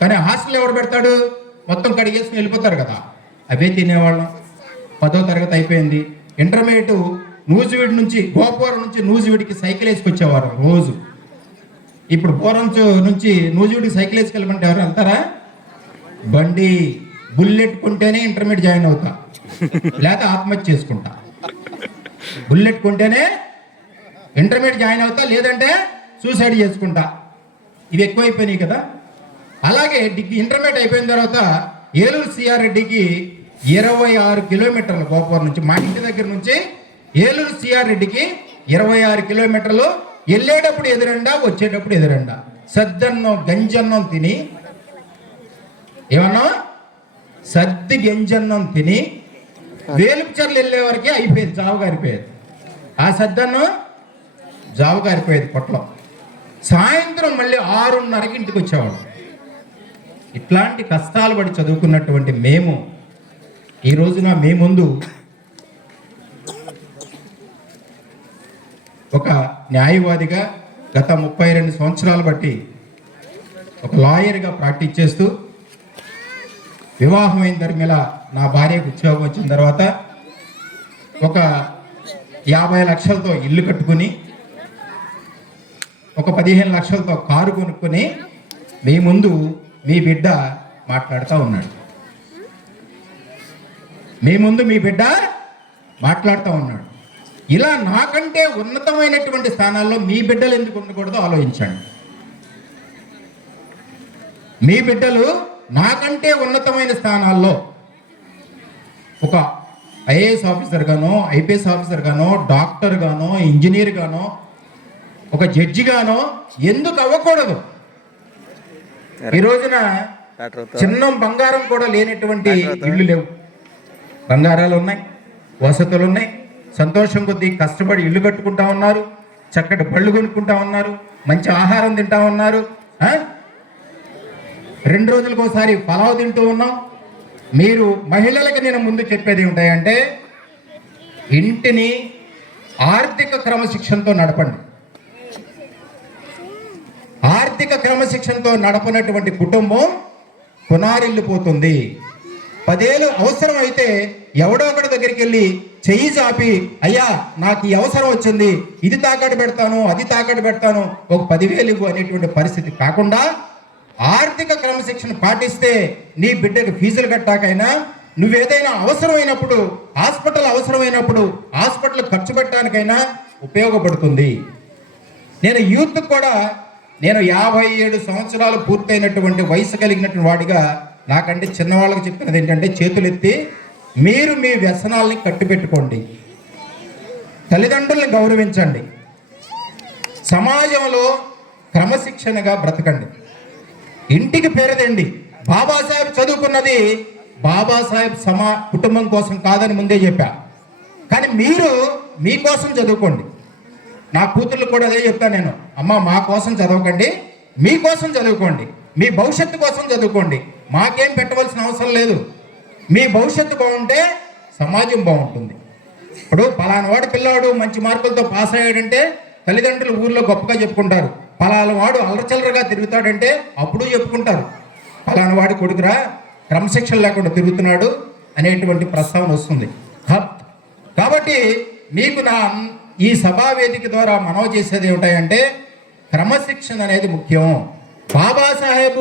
కానీ హాస్టల్ ఎవడు పెడతాడు? మొత్తం కడిగేసుకుని వెళ్ళిపోతారు కదా. అవే తినేవాళ్ళం. 10వ తరగతి అయిపోయింది. ఇంటర్మీడియట్ నూజివీడి నుంచి, గోపురం నుంచి నూజివీడికి సైకిల్ వేసుకొచ్చేవారు రోజు. ఇప్పుడు బోరంచు నుంచి నూజివీడికి సైకిల్ వేసుకెళ్ళమంటే ఎవరు వెళ్తారా? బండి బుల్లెట్ కొంటేనే ఇంటర్మీడియట్ జాయిన్ అవుతా, లేకపోతే ఆత్మహత్య చేసుకుంటా. బుల్లెట్ కొంటేనే ఇంటర్మీడియట్ జాయిన్ అవుతా, లేదంటే సూసైడ్ చేసుకుంటా. ఇవి ఎక్కువైపోయినాయి కదా. అలాగే ఇంటర్మీడియట్ అయిపోయిన తర్వాత ఏలూరు సిఆర్ రెడ్డికి 26 కిలోమీటర్లు. గోపురం నుంచి మా ఇంటి దగ్గర నుంచి ఏలూరు సిఆర్ రెడ్డికి 26 కిలోమీటర్లు. వెళ్ళేటప్పుడు ఎదురండా, వచ్చేటప్పుడు ఎదురండా. సద్దన్నం గంజన్నం తిని, ఏమన్నా సద్ది గంజన్నం తిని వేలుపుచర్లు వెళ్ళే వరకే అయిపోయేది, జావు గారిపోయేది. ఆ సద్దన్నం జావు గారిపోయేది పొట్టలో. సాయంత్రం మళ్ళీ 6:30కి ఇంటికి వచ్చేవాడు. ఇట్లాంటి కష్టాలు పడి చదువుకున్నటువంటి మేము ఈ రోజున మీ ముందు ఒక న్యాయవాదిగా గత 32 సంవత్సరాలు బట్టి ఒక లాయర్గా ప్రాక్టీస్ చేస్తూ, వివాహమైన తరమేలా నా భార్యకు ఉద్యోగం వచ్చిన తర్వాత ఒక 50 లక్షలతో ఇల్లు కట్టుకుని, ఒక 15 లక్షలతో కారు కొనుక్కొని మీ ముందు మీ బిడ్డ మాట్లాడుతూ ఉన్నాడు. మీ ముందు మీ బిడ్డ మాట్లాడుతూ ఉన్నాడు. ఇలా నాకంటే ఉన్నతమైనటువంటి స్థానాల్లో మీ బిడ్డలు ఎందుకు ఉండకూడదో ఆలోచించండి. మీ బిడ్డలు నాకంటే ఉన్నతమైన స్థానాల్లో ఒక ఐఏఎస్ ఆఫీసర్ గానో, ఐపీఎస్ ఆఫీసర్ గానో, డాక్టర్ గానో, ఇంజనీర్ గానో, ఒక జడ్జి గానో ఎందుకు అవ్వకూడదు? ఈ రోజున చిన్న బంగారం కూడా లేనటువంటి ఇళ్ళు లేవు. బంగారాలు ఉన్నాయి, వసతులు ఉన్నాయి. సంతోషం కొద్దీ కష్టపడి ఇల్లు కట్టుకుంటా ఉన్నారు, చక్కటి పళ్ళు కొనుక్కుంటా ఉన్నారు, మంచి ఆహారం తింటా ఉన్నారు. 2 రోజులకు ఒకసారి పలావ్ తింటూ ఉన్నాం. మీరు మహిళలకు నేను ముందు చెప్పేది ఏమిటంటే, ఇంటిని ఆర్థిక క్రమశిక్షణతో నడపండి. ఆర్థిక క్రమశిక్షణతో నడపనటువంటి కుటుంబం పునారిల్లిపోతుంది. 10 ఏళ్ళు అవసరం అయితే ఎవడో ఒకటి దగ్గరికి వెళ్ళి చెయ్యి చాపి, అయ్యా నాకు ఈ అవసరం వచ్చింది, ఇది తాకట్టు పెడతాను, అది తాకట్టు పెడతాను, ఒక 10,000 ఇవ్వు అనేటువంటి పరిస్థితి కాకుండా ఆర్థిక క్రమశిక్షణ పాటిస్తే నీ బిడ్డకు ఫీజులు కట్టాకైనా, నువ్వేదైనా అవసరమైనప్పుడు హాస్పిటల్ ఖర్చు పెట్టడానికైనా ఉపయోగపడుతుంది. నేను యూత్ కూడా, నేను 57 సంవత్సరాలు పూర్తయినటువంటి వయసు కలిగినటువంటి వాడిగా నాకంటే చిన్నవాళ్ళకి చెప్తున్నది ఏంటంటే, చేతులెత్తి మీరు మీ వ్యసనాల్ని కట్టిపెట్టుకోండి, తల్లిదండ్రుల్ని గౌరవించండి, సమాజంలో క్రమశిక్షణగా బ్రతకండి, ఇంటికి పేరుదండి. బాబాసాహెబ్ చదువుకున్నది బాబాసాహెబ్ కుటుంబం కోసం కాదని ముందే చెప్పా, కానీ మీరు మీకోసం చదువుకోండి. నా కూతుర్లు కూడా అదే చెప్తాను నేను, అమ్మ మా కోసం చదవకండి, మీకోసం చదువుకోండి, మీ భవిష్యత్తు కోసం చదువుకోండి, మాకేం పెట్టవలసిన అవసరం లేదు. మీ భవిష్యత్తు బాగుంటే సమాజం బాగుంటుంది. ఇప్పుడు పలానా వాడు పిల్లవాడు మంచి మార్కులతో పాస్ అయ్యాడంటే తల్లిదండ్రులు ఊర్లో గొప్పగా చెప్పుకుంటారు. పలానా వాడు అల్లచల్లరగా తిరుగుతాడంటే అప్పుడు చెప్పుకుంటారు, పలానా వాడి కొడుకురా క్రమశిక్షణ లేకుండా తిరుగుతున్నాడు అనేటువంటి ప్రస్తావన వస్తుంది. కాబట్టి మీకు నా ఈ సభా వేదిక ద్వారా మనవి చేసేది ఏమిటాయంటే, క్రమశిక్షణ అనేది ముఖ్యం. బాబాసాహెబ్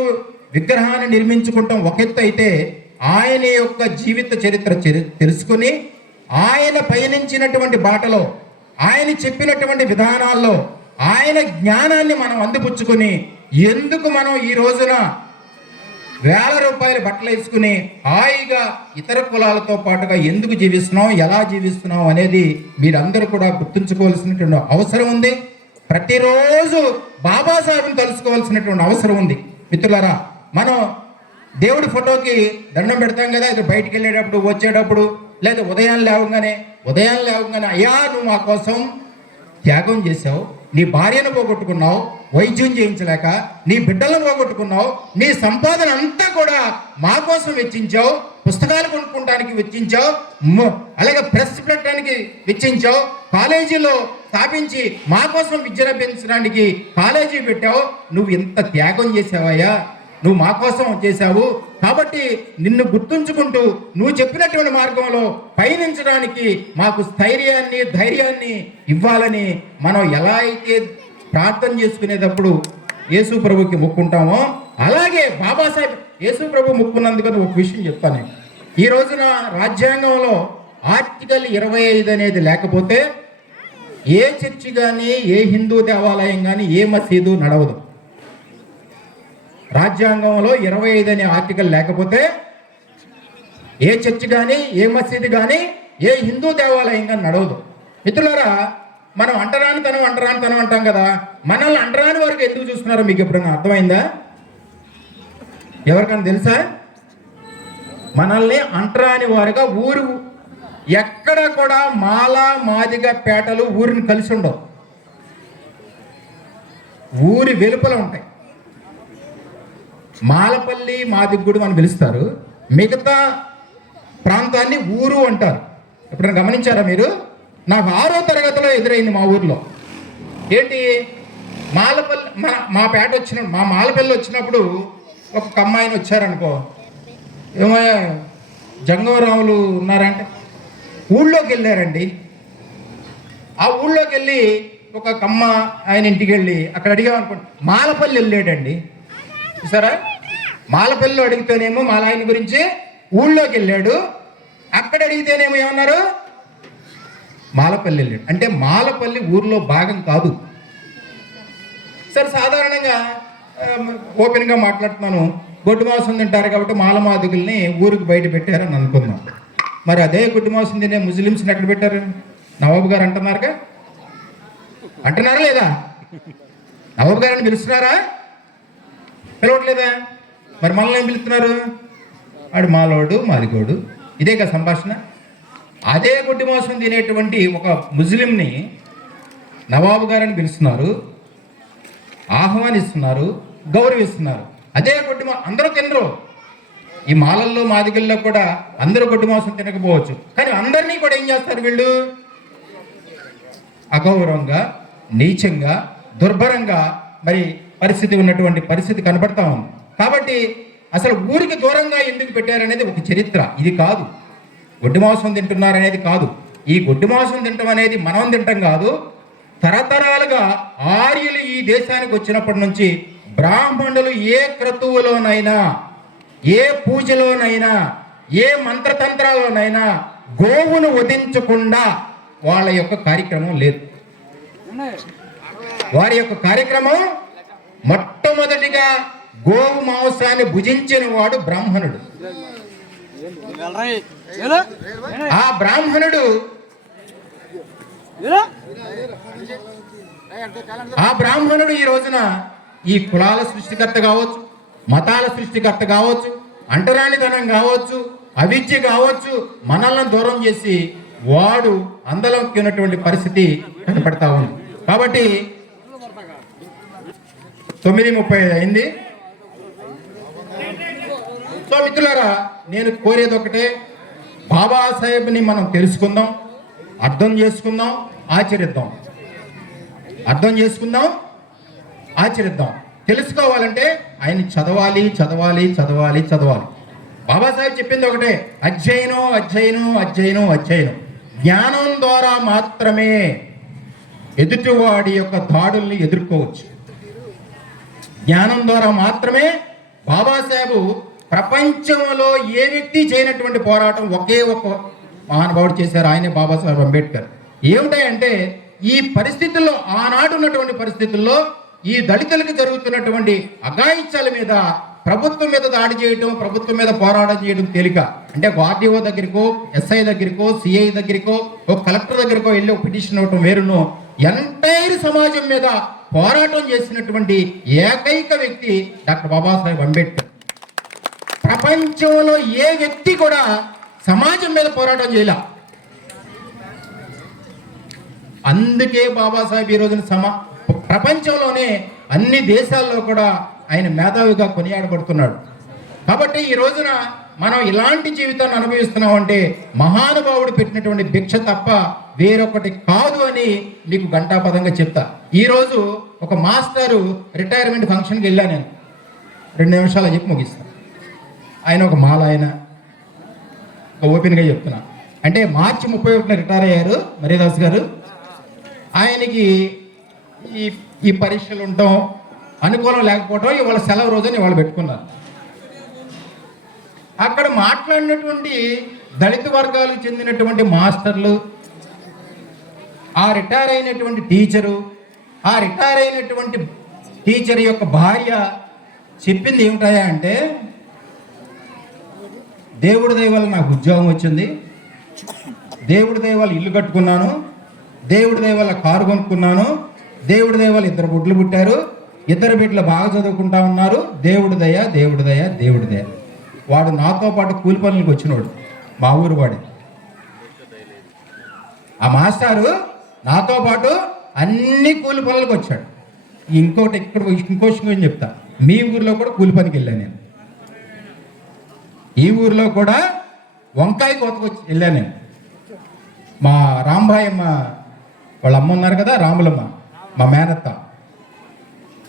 విగ్రహాన్ని నిర్మించుకుంటాం ఒక ఎత్తు అయితే, ఆయన యొక్క జీవిత చరిత్ర తెలుసుకుని ఆయన పయనించినటువంటి బాటలో, ఆయన చెప్పినటువంటి విధానాల్లో ఆయన జ్ఞానాన్ని మనం అందిపుచ్చుకుని, ఎందుకు మనం ఈ రోజున వేల రూపాయల బట్టలు వేసుకుని హాయిగా ఇతర కులాలతో పాటుగా ఎందుకు జీవిస్తున్నాం, ఎలా జీవిస్తున్నాం అనేది మీరందరూ కూడా గుర్తుంచుకోవాల్సినటువంటి అవసరం ఉంది. ప్రతిరోజు బాబాసాహెబ్ని తెలుసుకోవాల్సినటువంటి అవసరం ఉంది. మిత్రులారా, మనం దేవుడి ఫోటోకి దండం పెడతాం కదా, ఇది బయటికి వెళ్ళేటప్పుడు వచ్చేటప్పుడు, లేదా ఉదయాన్ని లేవగానే అయ్యా నువ్వు మా కోసం త్యాగం చేసావు, నీ భార్యను పోగొట్టుకున్నావు, వైద్యం చేయించలేక నీ బిడ్డలను పోగొట్టుకున్నావు, నీ సంపాదన అంతా కూడా మా కోసం వెచ్చించావు, పుస్తకాలు కొనుక్కోవడానికి వెచ్చించావు, అలాగే ప్రెస్ పెట్టడానికి వెచ్చించావు, కాలేజీలో స్థాపించి మా కోసం విద్యను పెంచడానికి కాలేజీ పెట్టావు, నువ్వు ఎంత త్యాగం చేసావయ్యా, నువ్వు మా కోసం చేశావు. కాబట్టి నిన్ను గుర్తుంచుకుంటూ నువ్వు చెప్పినటువంటి మార్గంలో పయనించడానికి మాకు స్థైర్యాన్ని ధైర్యాన్ని ఇవ్వాలని మనం ఎలా అయితే ప్రార్థన చేసుకునేటప్పుడు యేసు ప్రభుకి మొక్కుంటామో, అలాగే బాబాసాహెబ్ యేసు ప్రభు మొక్కున్నందుకని ఒక విషయం చెప్తాను. ఈ రోజున రాజ్యాంగంలో ఆర్టికల్ 25 అనేది లేకపోతే ఏ చర్చి కానీ, ఏ హిందూ దేవాలయం కానీ, ఏ మసీదు నడవదు. రాజ్యాంగంలో 25 అనే ఆర్టికల్ లేకపోతే ఏ చర్చి కానీ, ఏ మసీదు కానీ, ఏ హిందూ దేవాలయం కానీ నడవదు. మిత్రులారా, మనం అంటరానితనం అంటాం కదా, మనల్ని అంటరాని వరకు ఎందుకు చూస్తున్నారో మీకు ఎప్పుడైనా అర్థమైందా? ఎవరికైనా తెలుసా? మనల్ని అంటరాని వారుగా ఊరు ఎక్కడ కూడా మాల మాదిగ పేటలు ఊరిని కలిసి ఉండవు, ఊరి వెలుపల ఉంటాయి. మాలపల్లి మాదిగుడు అని పిలుస్తారు, మిగతా ప్రాంతాన్ని ఊరు అంటారు. ఎప్పుడైనా గమనించారా మీరు? నాకు 6వ తరగతిలో ఎదురైంది మా ఊర్లో. ఏంటి, మాలపల్లి మా పేట మా మాలపల్లి వచ్చినప్పుడు ఒక అమ్మాయిని వచ్చారనుకో, ఏమో జంగవరాములు ఉన్నారంటే ఊళ్ళోకి వెళ్ళారండి. ఆ ఊళ్ళోకి వెళ్ళి ఒక కమ్మ ఆయన ఇంటికి వెళ్ళి అక్కడ అడిగామనుకోండి, మాలపల్లి వెళ్ళాడండి. చూసారా, మాలపల్లిలో అడిగితేనేమో మాల ఆయన గురించి, ఊళ్ళోకి వెళ్ళాడు, అక్కడ అడిగితేనేమో ఏమన్నారు, మాలపల్లి వెళ్ళాడు. అంటే మాలపల్లి ఊర్లో భాగం కాదు. సరే, సాధారణంగా ఓపెన్గా మాట్లాడుతున్నాను, గొడ్డు మాంసం తింటారు కాబట్టి మాలమాదిగుల్ని ఊరికి బయట పెట్టారని అనుకుందాం. మరి అదే గొడ్డు మాంసం తినే ముస్లిమ్స్ని ఎక్కడ పెట్టారు? నవాబు గారు అంటున్నారా లేదా? నవాబు గారిని పిలుస్తున్నారా? పిలవట్లేదా? మరి మనల్ని ఏం పిలుస్తున్నారు? వాడు మాలోడు మాదిగోడు, ఇదే కదా సంభాషణ. అదే గొడ్డు మాంసం తినేటువంటి ఒక ముస్లింని నవాబు గారని పిలుస్తున్నారు, ఆహ్వానిస్తున్నారు, గౌరవిస్తున్నారు. అదే గొడ్డు అందరూ తినరు. ఈ మాలల్లో మాదిగల్లో కూడా అందరూ గొడ్డు మాంసం తినకపోవచ్చు, కానీ అందరినీ కూడా ఏం చేస్తారు వీళ్ళు? అగౌరవంగా, నీచంగా, దుర్భరంగా మరి పరిస్థితి ఉన్నటువంటి పరిస్థితి కనపడతా ఉంది. కాబట్టి అసలు ఊరికి దూరంగా ఎందుకు పెట్టారనేది ఒక చరిత్ర. ఇది కాదు గొడ్డు మాంసం తింటున్నారనేది కాదు. ఈ గొడ్డు మాంసం తింటాం అనేది మనం తింటాం కాదు, తరతరాలుగా ఆర్యులు ఈ దేశానికి వచ్చినప్పటి నుంచి బ్రాహ్మణులు ఏ క్రతువులోనైనా, ఏ పూజలోనైనా, ఏ మంత్రతంత్రాల్లోనైనా గోవును వధించకుండా వాళ్ళ యొక్క కార్యక్రమం లేదు. వారి యొక్క కార్యక్రమం మొట్టమొదటిగా గోవు మాంసాన్ని భుజించిన వాడు బ్రాహ్మణుడు. ఆ బ్రాహ్మణుడు ఈ రోజున ఈ కులాల సృష్టికర్త కావచ్చు, మతాల సృష్టికర్త కావచ్చు, అంటరానితనం కావచ్చు, అవిద్య కావచ్చు, మనల్ని దూరం చేసి వాడు అందలంకినటువంటి పరిస్థితి కనపడతా ఉంది. కాబట్టి 9:30 అయింది. సో మిత్రులారా, నేను కోరేది ఒకటే, బాబాసాహెబ్ని మనం తెలుసుకుందాం, అర్థం చేసుకుందాం, ఆచరిద్దాం. అర్థం చేసుకుందాం, ఆచరిద్దాం. తెలుసుకోవాలంటే ఆయన చదవాలి చదవాలి చదవాలి చదవాలి. బాబాసాహెబ్ చెప్పింది ఒకటే, అధ్యయనం అధ్యయనం అధ్యయనం అధ్యయనం. జ్ఞానం ద్వారా మాత్రమే ఎదుటివాడి యొక్క దాడుల్ని ఎదుర్కోవచ్చు. జ్ఞానం ద్వారా మాత్రమే. బాబాసాహెబ్ ప్రపంచంలో ఏ వ్యక్తి చేయనటువంటి పోరాటం ఒకే ఒక మహానుభావుడు చేశారు, ఆయనే బాబాసాహెబ్ అంబేద్కర్. ఏమిటంటే ఈ పరిస్థితుల్లో, ఆనాడు ఉన్నటువంటి పరిస్థితుల్లో ఈ దళితులకు జరుగుతున్నటువంటి అఘాయిత్యాల మీద ప్రభుత్వం మీద దాడి చేయడం, ప్రభుత్వం మీద పోరాటం చేయడం తేలిక. అంటే ఆర్డీఓ దగ్గరికో, ఎస్ఐ దగ్గరికో, సిఐ దగ్గరికో, ఒక కలెక్టర్ దగ్గరికో వెళ్ళి ఒక పిటిషన్ ఇవ్వటం వేరును, ఎంటైర్ సమాజం మీద పోరాటం చేసినటువంటి ఏకైక వ్యక్తి డాక్టర్ బాబాసాహెబ్ అంబేద్కర్. ప్రపంచంలో ఏ వ్యక్తి కూడా సమాజం మీద పోరాటం చేయలే. అందుకే బాబాసాహెబ్ ఈ రోజున ప్రపంచంలోనే అన్ని దేశాల్లో కూడా ఆయన మేధావిగా కొనియాడబడుతున్నాడు. కాబట్టి ఈ రోజున మనం ఇలాంటి జీవితాన్ని అనుభవిస్తున్నాం అంటే మహానుభావుడు పెట్టినటువంటి భిక్ష తప్ప వేరొకటి కాదు అని మీకు ఘంటాపదంగా చెప్తా. ఈరోజు ఒక మాస్టరు రిటైర్మెంట్ ఫంక్షన్కి వెళ్ళా. నేను 2 నిమిషాలు చెప్పి ముగిస్తాను. ఆయన ఒక మాల, ఆయన ఓపెన్గా చెప్తున్నా. అంటే మార్చి 31 రిటైర్ అయ్యారు మర్యాదాస్ గారు. ఆయనకి ఈ పరీక్షలు ఉండటం అనుకూలం లేకపోవడం, ఇవాళ సెలవు రోజుని ఇవాళ పెట్టుకున్నారు. అక్కడ మాట్లాడినటువంటి దళిత వర్గాలకు చెందినటువంటి మాస్టర్లు, ఆ రిటైర్ అయినటువంటి టీచరు, ఆ రిటైర్ అయినటువంటి టీచర్ యొక్క భార్య చెప్పింది ఏమిటాయా అంటే, దేవుడి దయ వల్ల నాకు ఉద్యోగం వచ్చింది, దేవుడి దయ వల్ల ఇల్లు కట్టుకున్నాను, దేవుడి దయ వల్ల కారు కొనుక్కున్నాను, దేవుడి దయ వల్ల 2 బిడ్డలు పుట్టారు, 2 బిడ్డలు బాగా చదువుకుంటా ఉన్నారు, దేవుడి దయ దేవుడి దయ దేవుడి దయ. వాడు నాతో పాటు కూలి పనులకు వచ్చినోడు, మా ఊరు వాడే. ఆ మాస్టారు నాతో పాటు అన్ని కూలి పనులకు వచ్చాడు. ఇంకో విషయం చెప్తా, మీ ఊర్లో కూడా కూలి పనికి వెళ్ళాను నేను. ఈ ఊర్లో కూడా వంకాయ కోతకు వెళ్ళాను నేను. మా రాంబాయమ్మ వాళ్ళ అమ్మ ఉన్నారు కదా, రాములమ్మ, మా మేనత్త,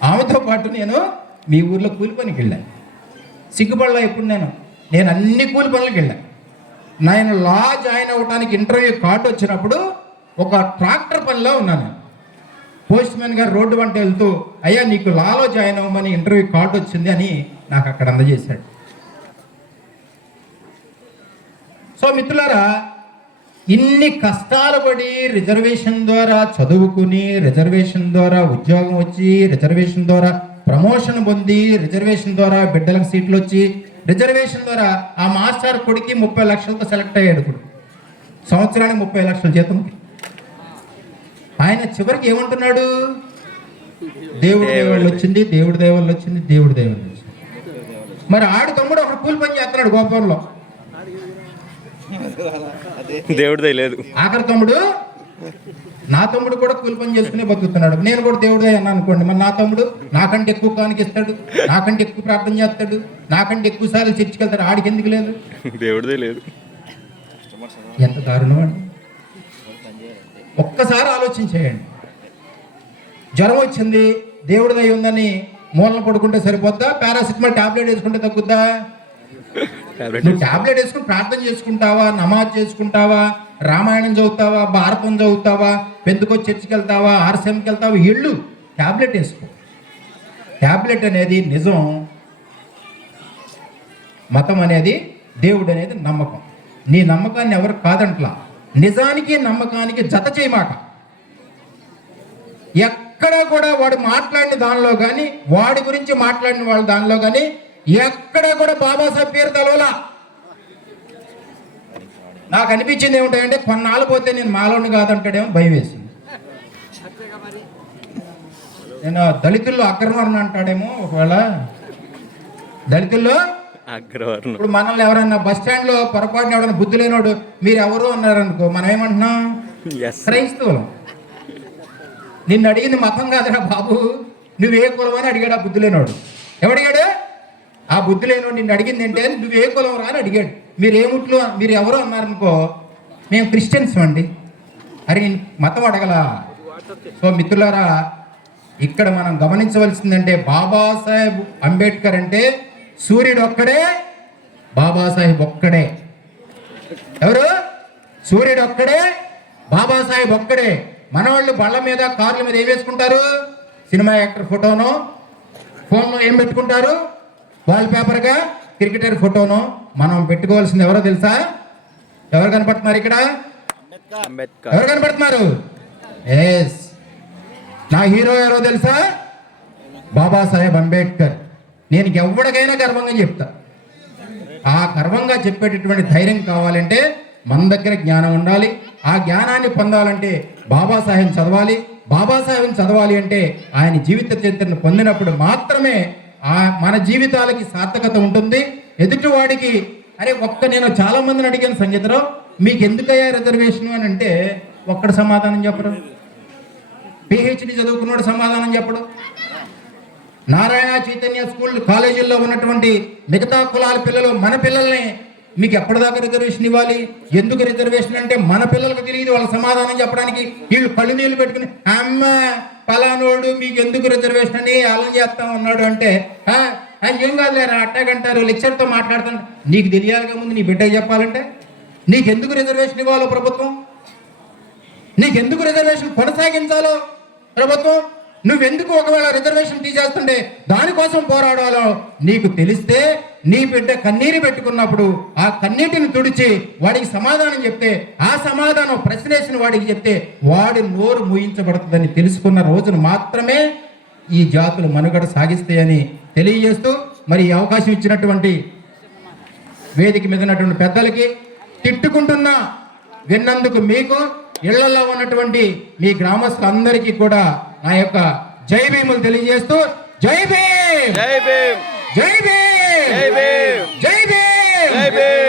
ఆమెతో పాటు నేను మీ ఊర్లో కూలి పనికి వెళ్ళాను. సిగ్గుపడలా ఇప్పుడు నేను అన్ని కూలి పనులకు వెళ్ళాను. నేను లా జాయిన్ అవ్వడానికి ఇంటర్వ్యూ కార్డు వచ్చినప్పుడు ఒక ట్రాక్టర్ పనిలో ఉన్నాను. పోస్ట్ మ్యాన్ గారు రోడ్డు వంట వెళ్తూ, అయ్యా నీకు లాలో జాయిన్ అవ్వమని ఇంటర్వ్యూ కార్డు వచ్చింది అని నాకు అక్కడ అందజేశాడు. సో మిత్రులారా, ఇన్ని కష్టాలు పడి రిజర్వేషన్ ద్వారా చదువుకుని, రిజర్వేషన్ ద్వారా ఉద్యోగం వచ్చి, రిజర్వేషన్ ద్వారా ప్రమోషన్ పొంది, రిజర్వేషన్ ద్వారా బిడ్డలకు సీట్లు వచ్చి, రిజర్వేషన్ ద్వారా ఆ మాస్టర్ కొడుకి 30 లక్షలతో సెలెక్ట్ అయ్యాడు. ఇప్పుడు సంవత్సరానికి 30 లక్షల జీతంకి. ఆయన చివరికి ఏమంటున్నాడు, దేవుడి దేవాళ్ళు వచ్చింది, దేవుడి దేవాళ్ళు వచ్చింది, దేవుడి దేవాళ్ళు వచ్చింది. మరి ఆడు తమ్ముడు ఒక కూలి పని చేస్తున్నాడు గోపురంలో, దేవుడిదే లేదు. ఆఖరి తమ్ముడు, నా తమ్ముడు కూడా కూలి పని చేసుకునే బతుకుతున్నాడు. నేను కూడా దేవుడిదే అన్నా అనుకోండి, మరి నా తమ్ముడు నాకంటే ఎక్కువ కానికిస్తాడు, నాకంటే ఎక్కువ ప్రార్థన చేస్తాడు, నాకంటే ఎక్కువ సార్లు చర్చికి వెళ్తాడు. ఆడికి ఎందుకు లేదు? దేవుడిదే లేదు. ఎంత దారుణం అండి. ఒక్కసారి ఆలోచించేయండి. జ్వరం వచ్చింది, దేవుడి దయ ఉందని మూలన పడుకుంటే సరిపోద్దా? పారాసిటమాల్ టాబ్లెట్ వేసుకుంటే తగ్గుద్దా? నువ్వు టాబ్లెట్ వేసుకుని ప్రార్థన చేసుకుంటావా, నమాజ్ చేసుకుంటావా, రామాయణం చదువుతావా, భారతం చదువుతావా, పెందుకో చర్చికి వెళ్తావా, ఆర్సీఎంకి వెళ్తావా, ఇళ్ళు టాబ్లెట్ వేసుకో. ట్యాబ్లెట్ అనేది నిజం, మతం అనేది దేవుడు అనేది నమ్మకం. నీ నమ్మకాన్ని ఎవరు కాదంట్లా, నిజానికి నమ్మకానికి జత చేయమాట. ఎక్కడ కూడా వాడు మాట్లాడిన దానిలో కానీ, వాడి గురించి మాట్లాడిన వాళ్ళ దానిలో కానీ ఎక్కడ కూడా బాబాసాహెబ్ పేరు తెలవలా. నాకు అనిపించింది ఏమిటంటే కొన్నాళ్ళు పోతే నేను మాలోని కాదంటాడేమో భయం వేసింది. నేను దళితుల్లో అగ్రవర్ణ అంటాడేమో ఒకవేళ. దళితుల్లో ఇప్పుడు మనల్ని ఎవరన్నా బస్ స్టాండ్ లో పొరపాటున ఎవరైనా బుద్ధి లేనోడు మీరు ఎవరు అన్నారనుకో, మనం ఏమంటున్నాం? క్రైస్తవులం. నిన్ను అడిగింది మతం కాదురా బాబు, నువ్వే కులం అని అడిగాడు ఆ బుద్ధి లేనోడు. ఎవడిగాడు? ఆ బుద్ధి లేనోడు నిన్ను అడిగింది ఏంటే నువ్వే కులం రా అని అడిగాడు. మీరేముట్లు మీరు ఎవరు అన్నారనుకో, మేము క్రిస్టియన్స్ అండి. అరే నేను మతం అడగలా. సో మిత్రులారా, ఇక్కడ మనం గమనించవలసిందంటే బాబాసాహెబ్ అంబేద్కర్ అంటే సూర్యుడు ఒక్కడే, బాబాసాహెబ్ ఒక్కడే. ఎవరు? సూర్యుడు ఒక్కడే, బాబాసాహెబ్ ఒక్కడే. మనవాళ్ళు బళ్ళ మీద కార్ల మీద ఏం వేసుకుంటారు? సినిమా యాక్టర్ ఫోటోను. ఫోన్లో ఏం పెట్టుకుంటారు? వాల్ పేపర్గా క్రికెటర్ ఫోటోను. మనం పెట్టుకోవాల్సింది ఎవరో తెలుసా? ఎవరు కనపడుతున్నారు ఇక్కడ? ఎవరు కనపడుతున్నారు? ఎస్, నా హీరో ఎవరో తెలుసా? బాబాసాహెబ్ అంబేద్కర్. నేను ఎవరికైనా గర్వంగా చెప్తా. ఆ గర్వంగా చెప్పేటటువంటి ధైర్యం కావాలంటే మన దగ్గర జ్ఞానం ఉండాలి. ఆ జ్ఞానాన్ని పొందాలంటే బాబాసాహెబ్ చదవాలి. బాబాసాహెబ్ చదవాలి అంటే ఆయన జీవిత చరిత్రను పొందినప్పుడు మాత్రమే మన జీవితాలకి సార్థకత ఉంటుంది. ఎదుటివాడికి అరే నేను చాలా మందిని అడిగాను, సంగీతరావు మీకు ఎందుకయ్యా రిజర్వేషన్ అని అంటే ఒక్కడు సమాధానం చెప్పరు. పిహెచ్డి చదువుకున్నాడు సమాధానం చెప్పడు. నారాయణ చైతన్య స్కూల్ కాలేజీల్లో ఉన్నటువంటి మిగతా కులాల పిల్లలు మన పిల్లల్ని మీకు ఎప్పటిదాకా రిజర్వేషన్ ఇవ్వాలి, ఎందుకు రిజర్వేషన్ అంటే మన పిల్లలకు తెలియదు వాళ్ళ సమాధానం చెప్పడానికి. వీళ్ళు కళ్ళు నీళ్ళు పెట్టుకుని అమ్మ పలానోడు మీకు ఎందుకు రిజర్వేషన్ అని ఆలోచన చేస్తా ఉన్నాడు అంటే ఏం కాదులేరా అట్టాగంటారు, లెక్చర్తో మాట్లాడతాను. నీకు తెలియాలిగా ముందు నీ బిడ్డకి చెప్పాలంటే నీకెందుకు రిజర్వేషన్ ఇవ్వాలో ప్రభుత్వం, నీకెందుకు రిజర్వేషన్ కొనసాగించాలో ప్రభుత్వం, నువ్వెందుకు ఒకవేళ రిజర్వేషన్ తీసేస్తుంటే దానికోసం పోరాడాలో నీకు తెలిస్తే నీ బిడ్డ కన్నీరు పెట్టుకున్నప్పుడు ఆ కన్నీటిని తుడిచి వాడికి సమాధానం చెప్తే, ఆ సమాధానం ప్రశ్నేసిన వాడికి చెప్తే వాడి నోరు మూయించబడుతుందని తెలుసుకున్న రోజును మాత్రమే ఈ జాతులు మనుగడ సాగిస్తాయని తెలియజేస్తూ, మరి ఈ అవకాశం ఇచ్చినటువంటి వేదిక మీద ఉన్నటువంటి పెద్దలకి, తిట్టుకుంటున్నా విన్నందుకు మీకు, ఇళ్లలో ఉన్నటువంటి మీ గ్రామస్తులందరికీ కూడా నా యొక్క జై భీములు తెలియజేస్తూ, జై భీమ్, జై భీమ్, జై భీమ్, జై భీమ్, జై భీమ్, జై భీమ్.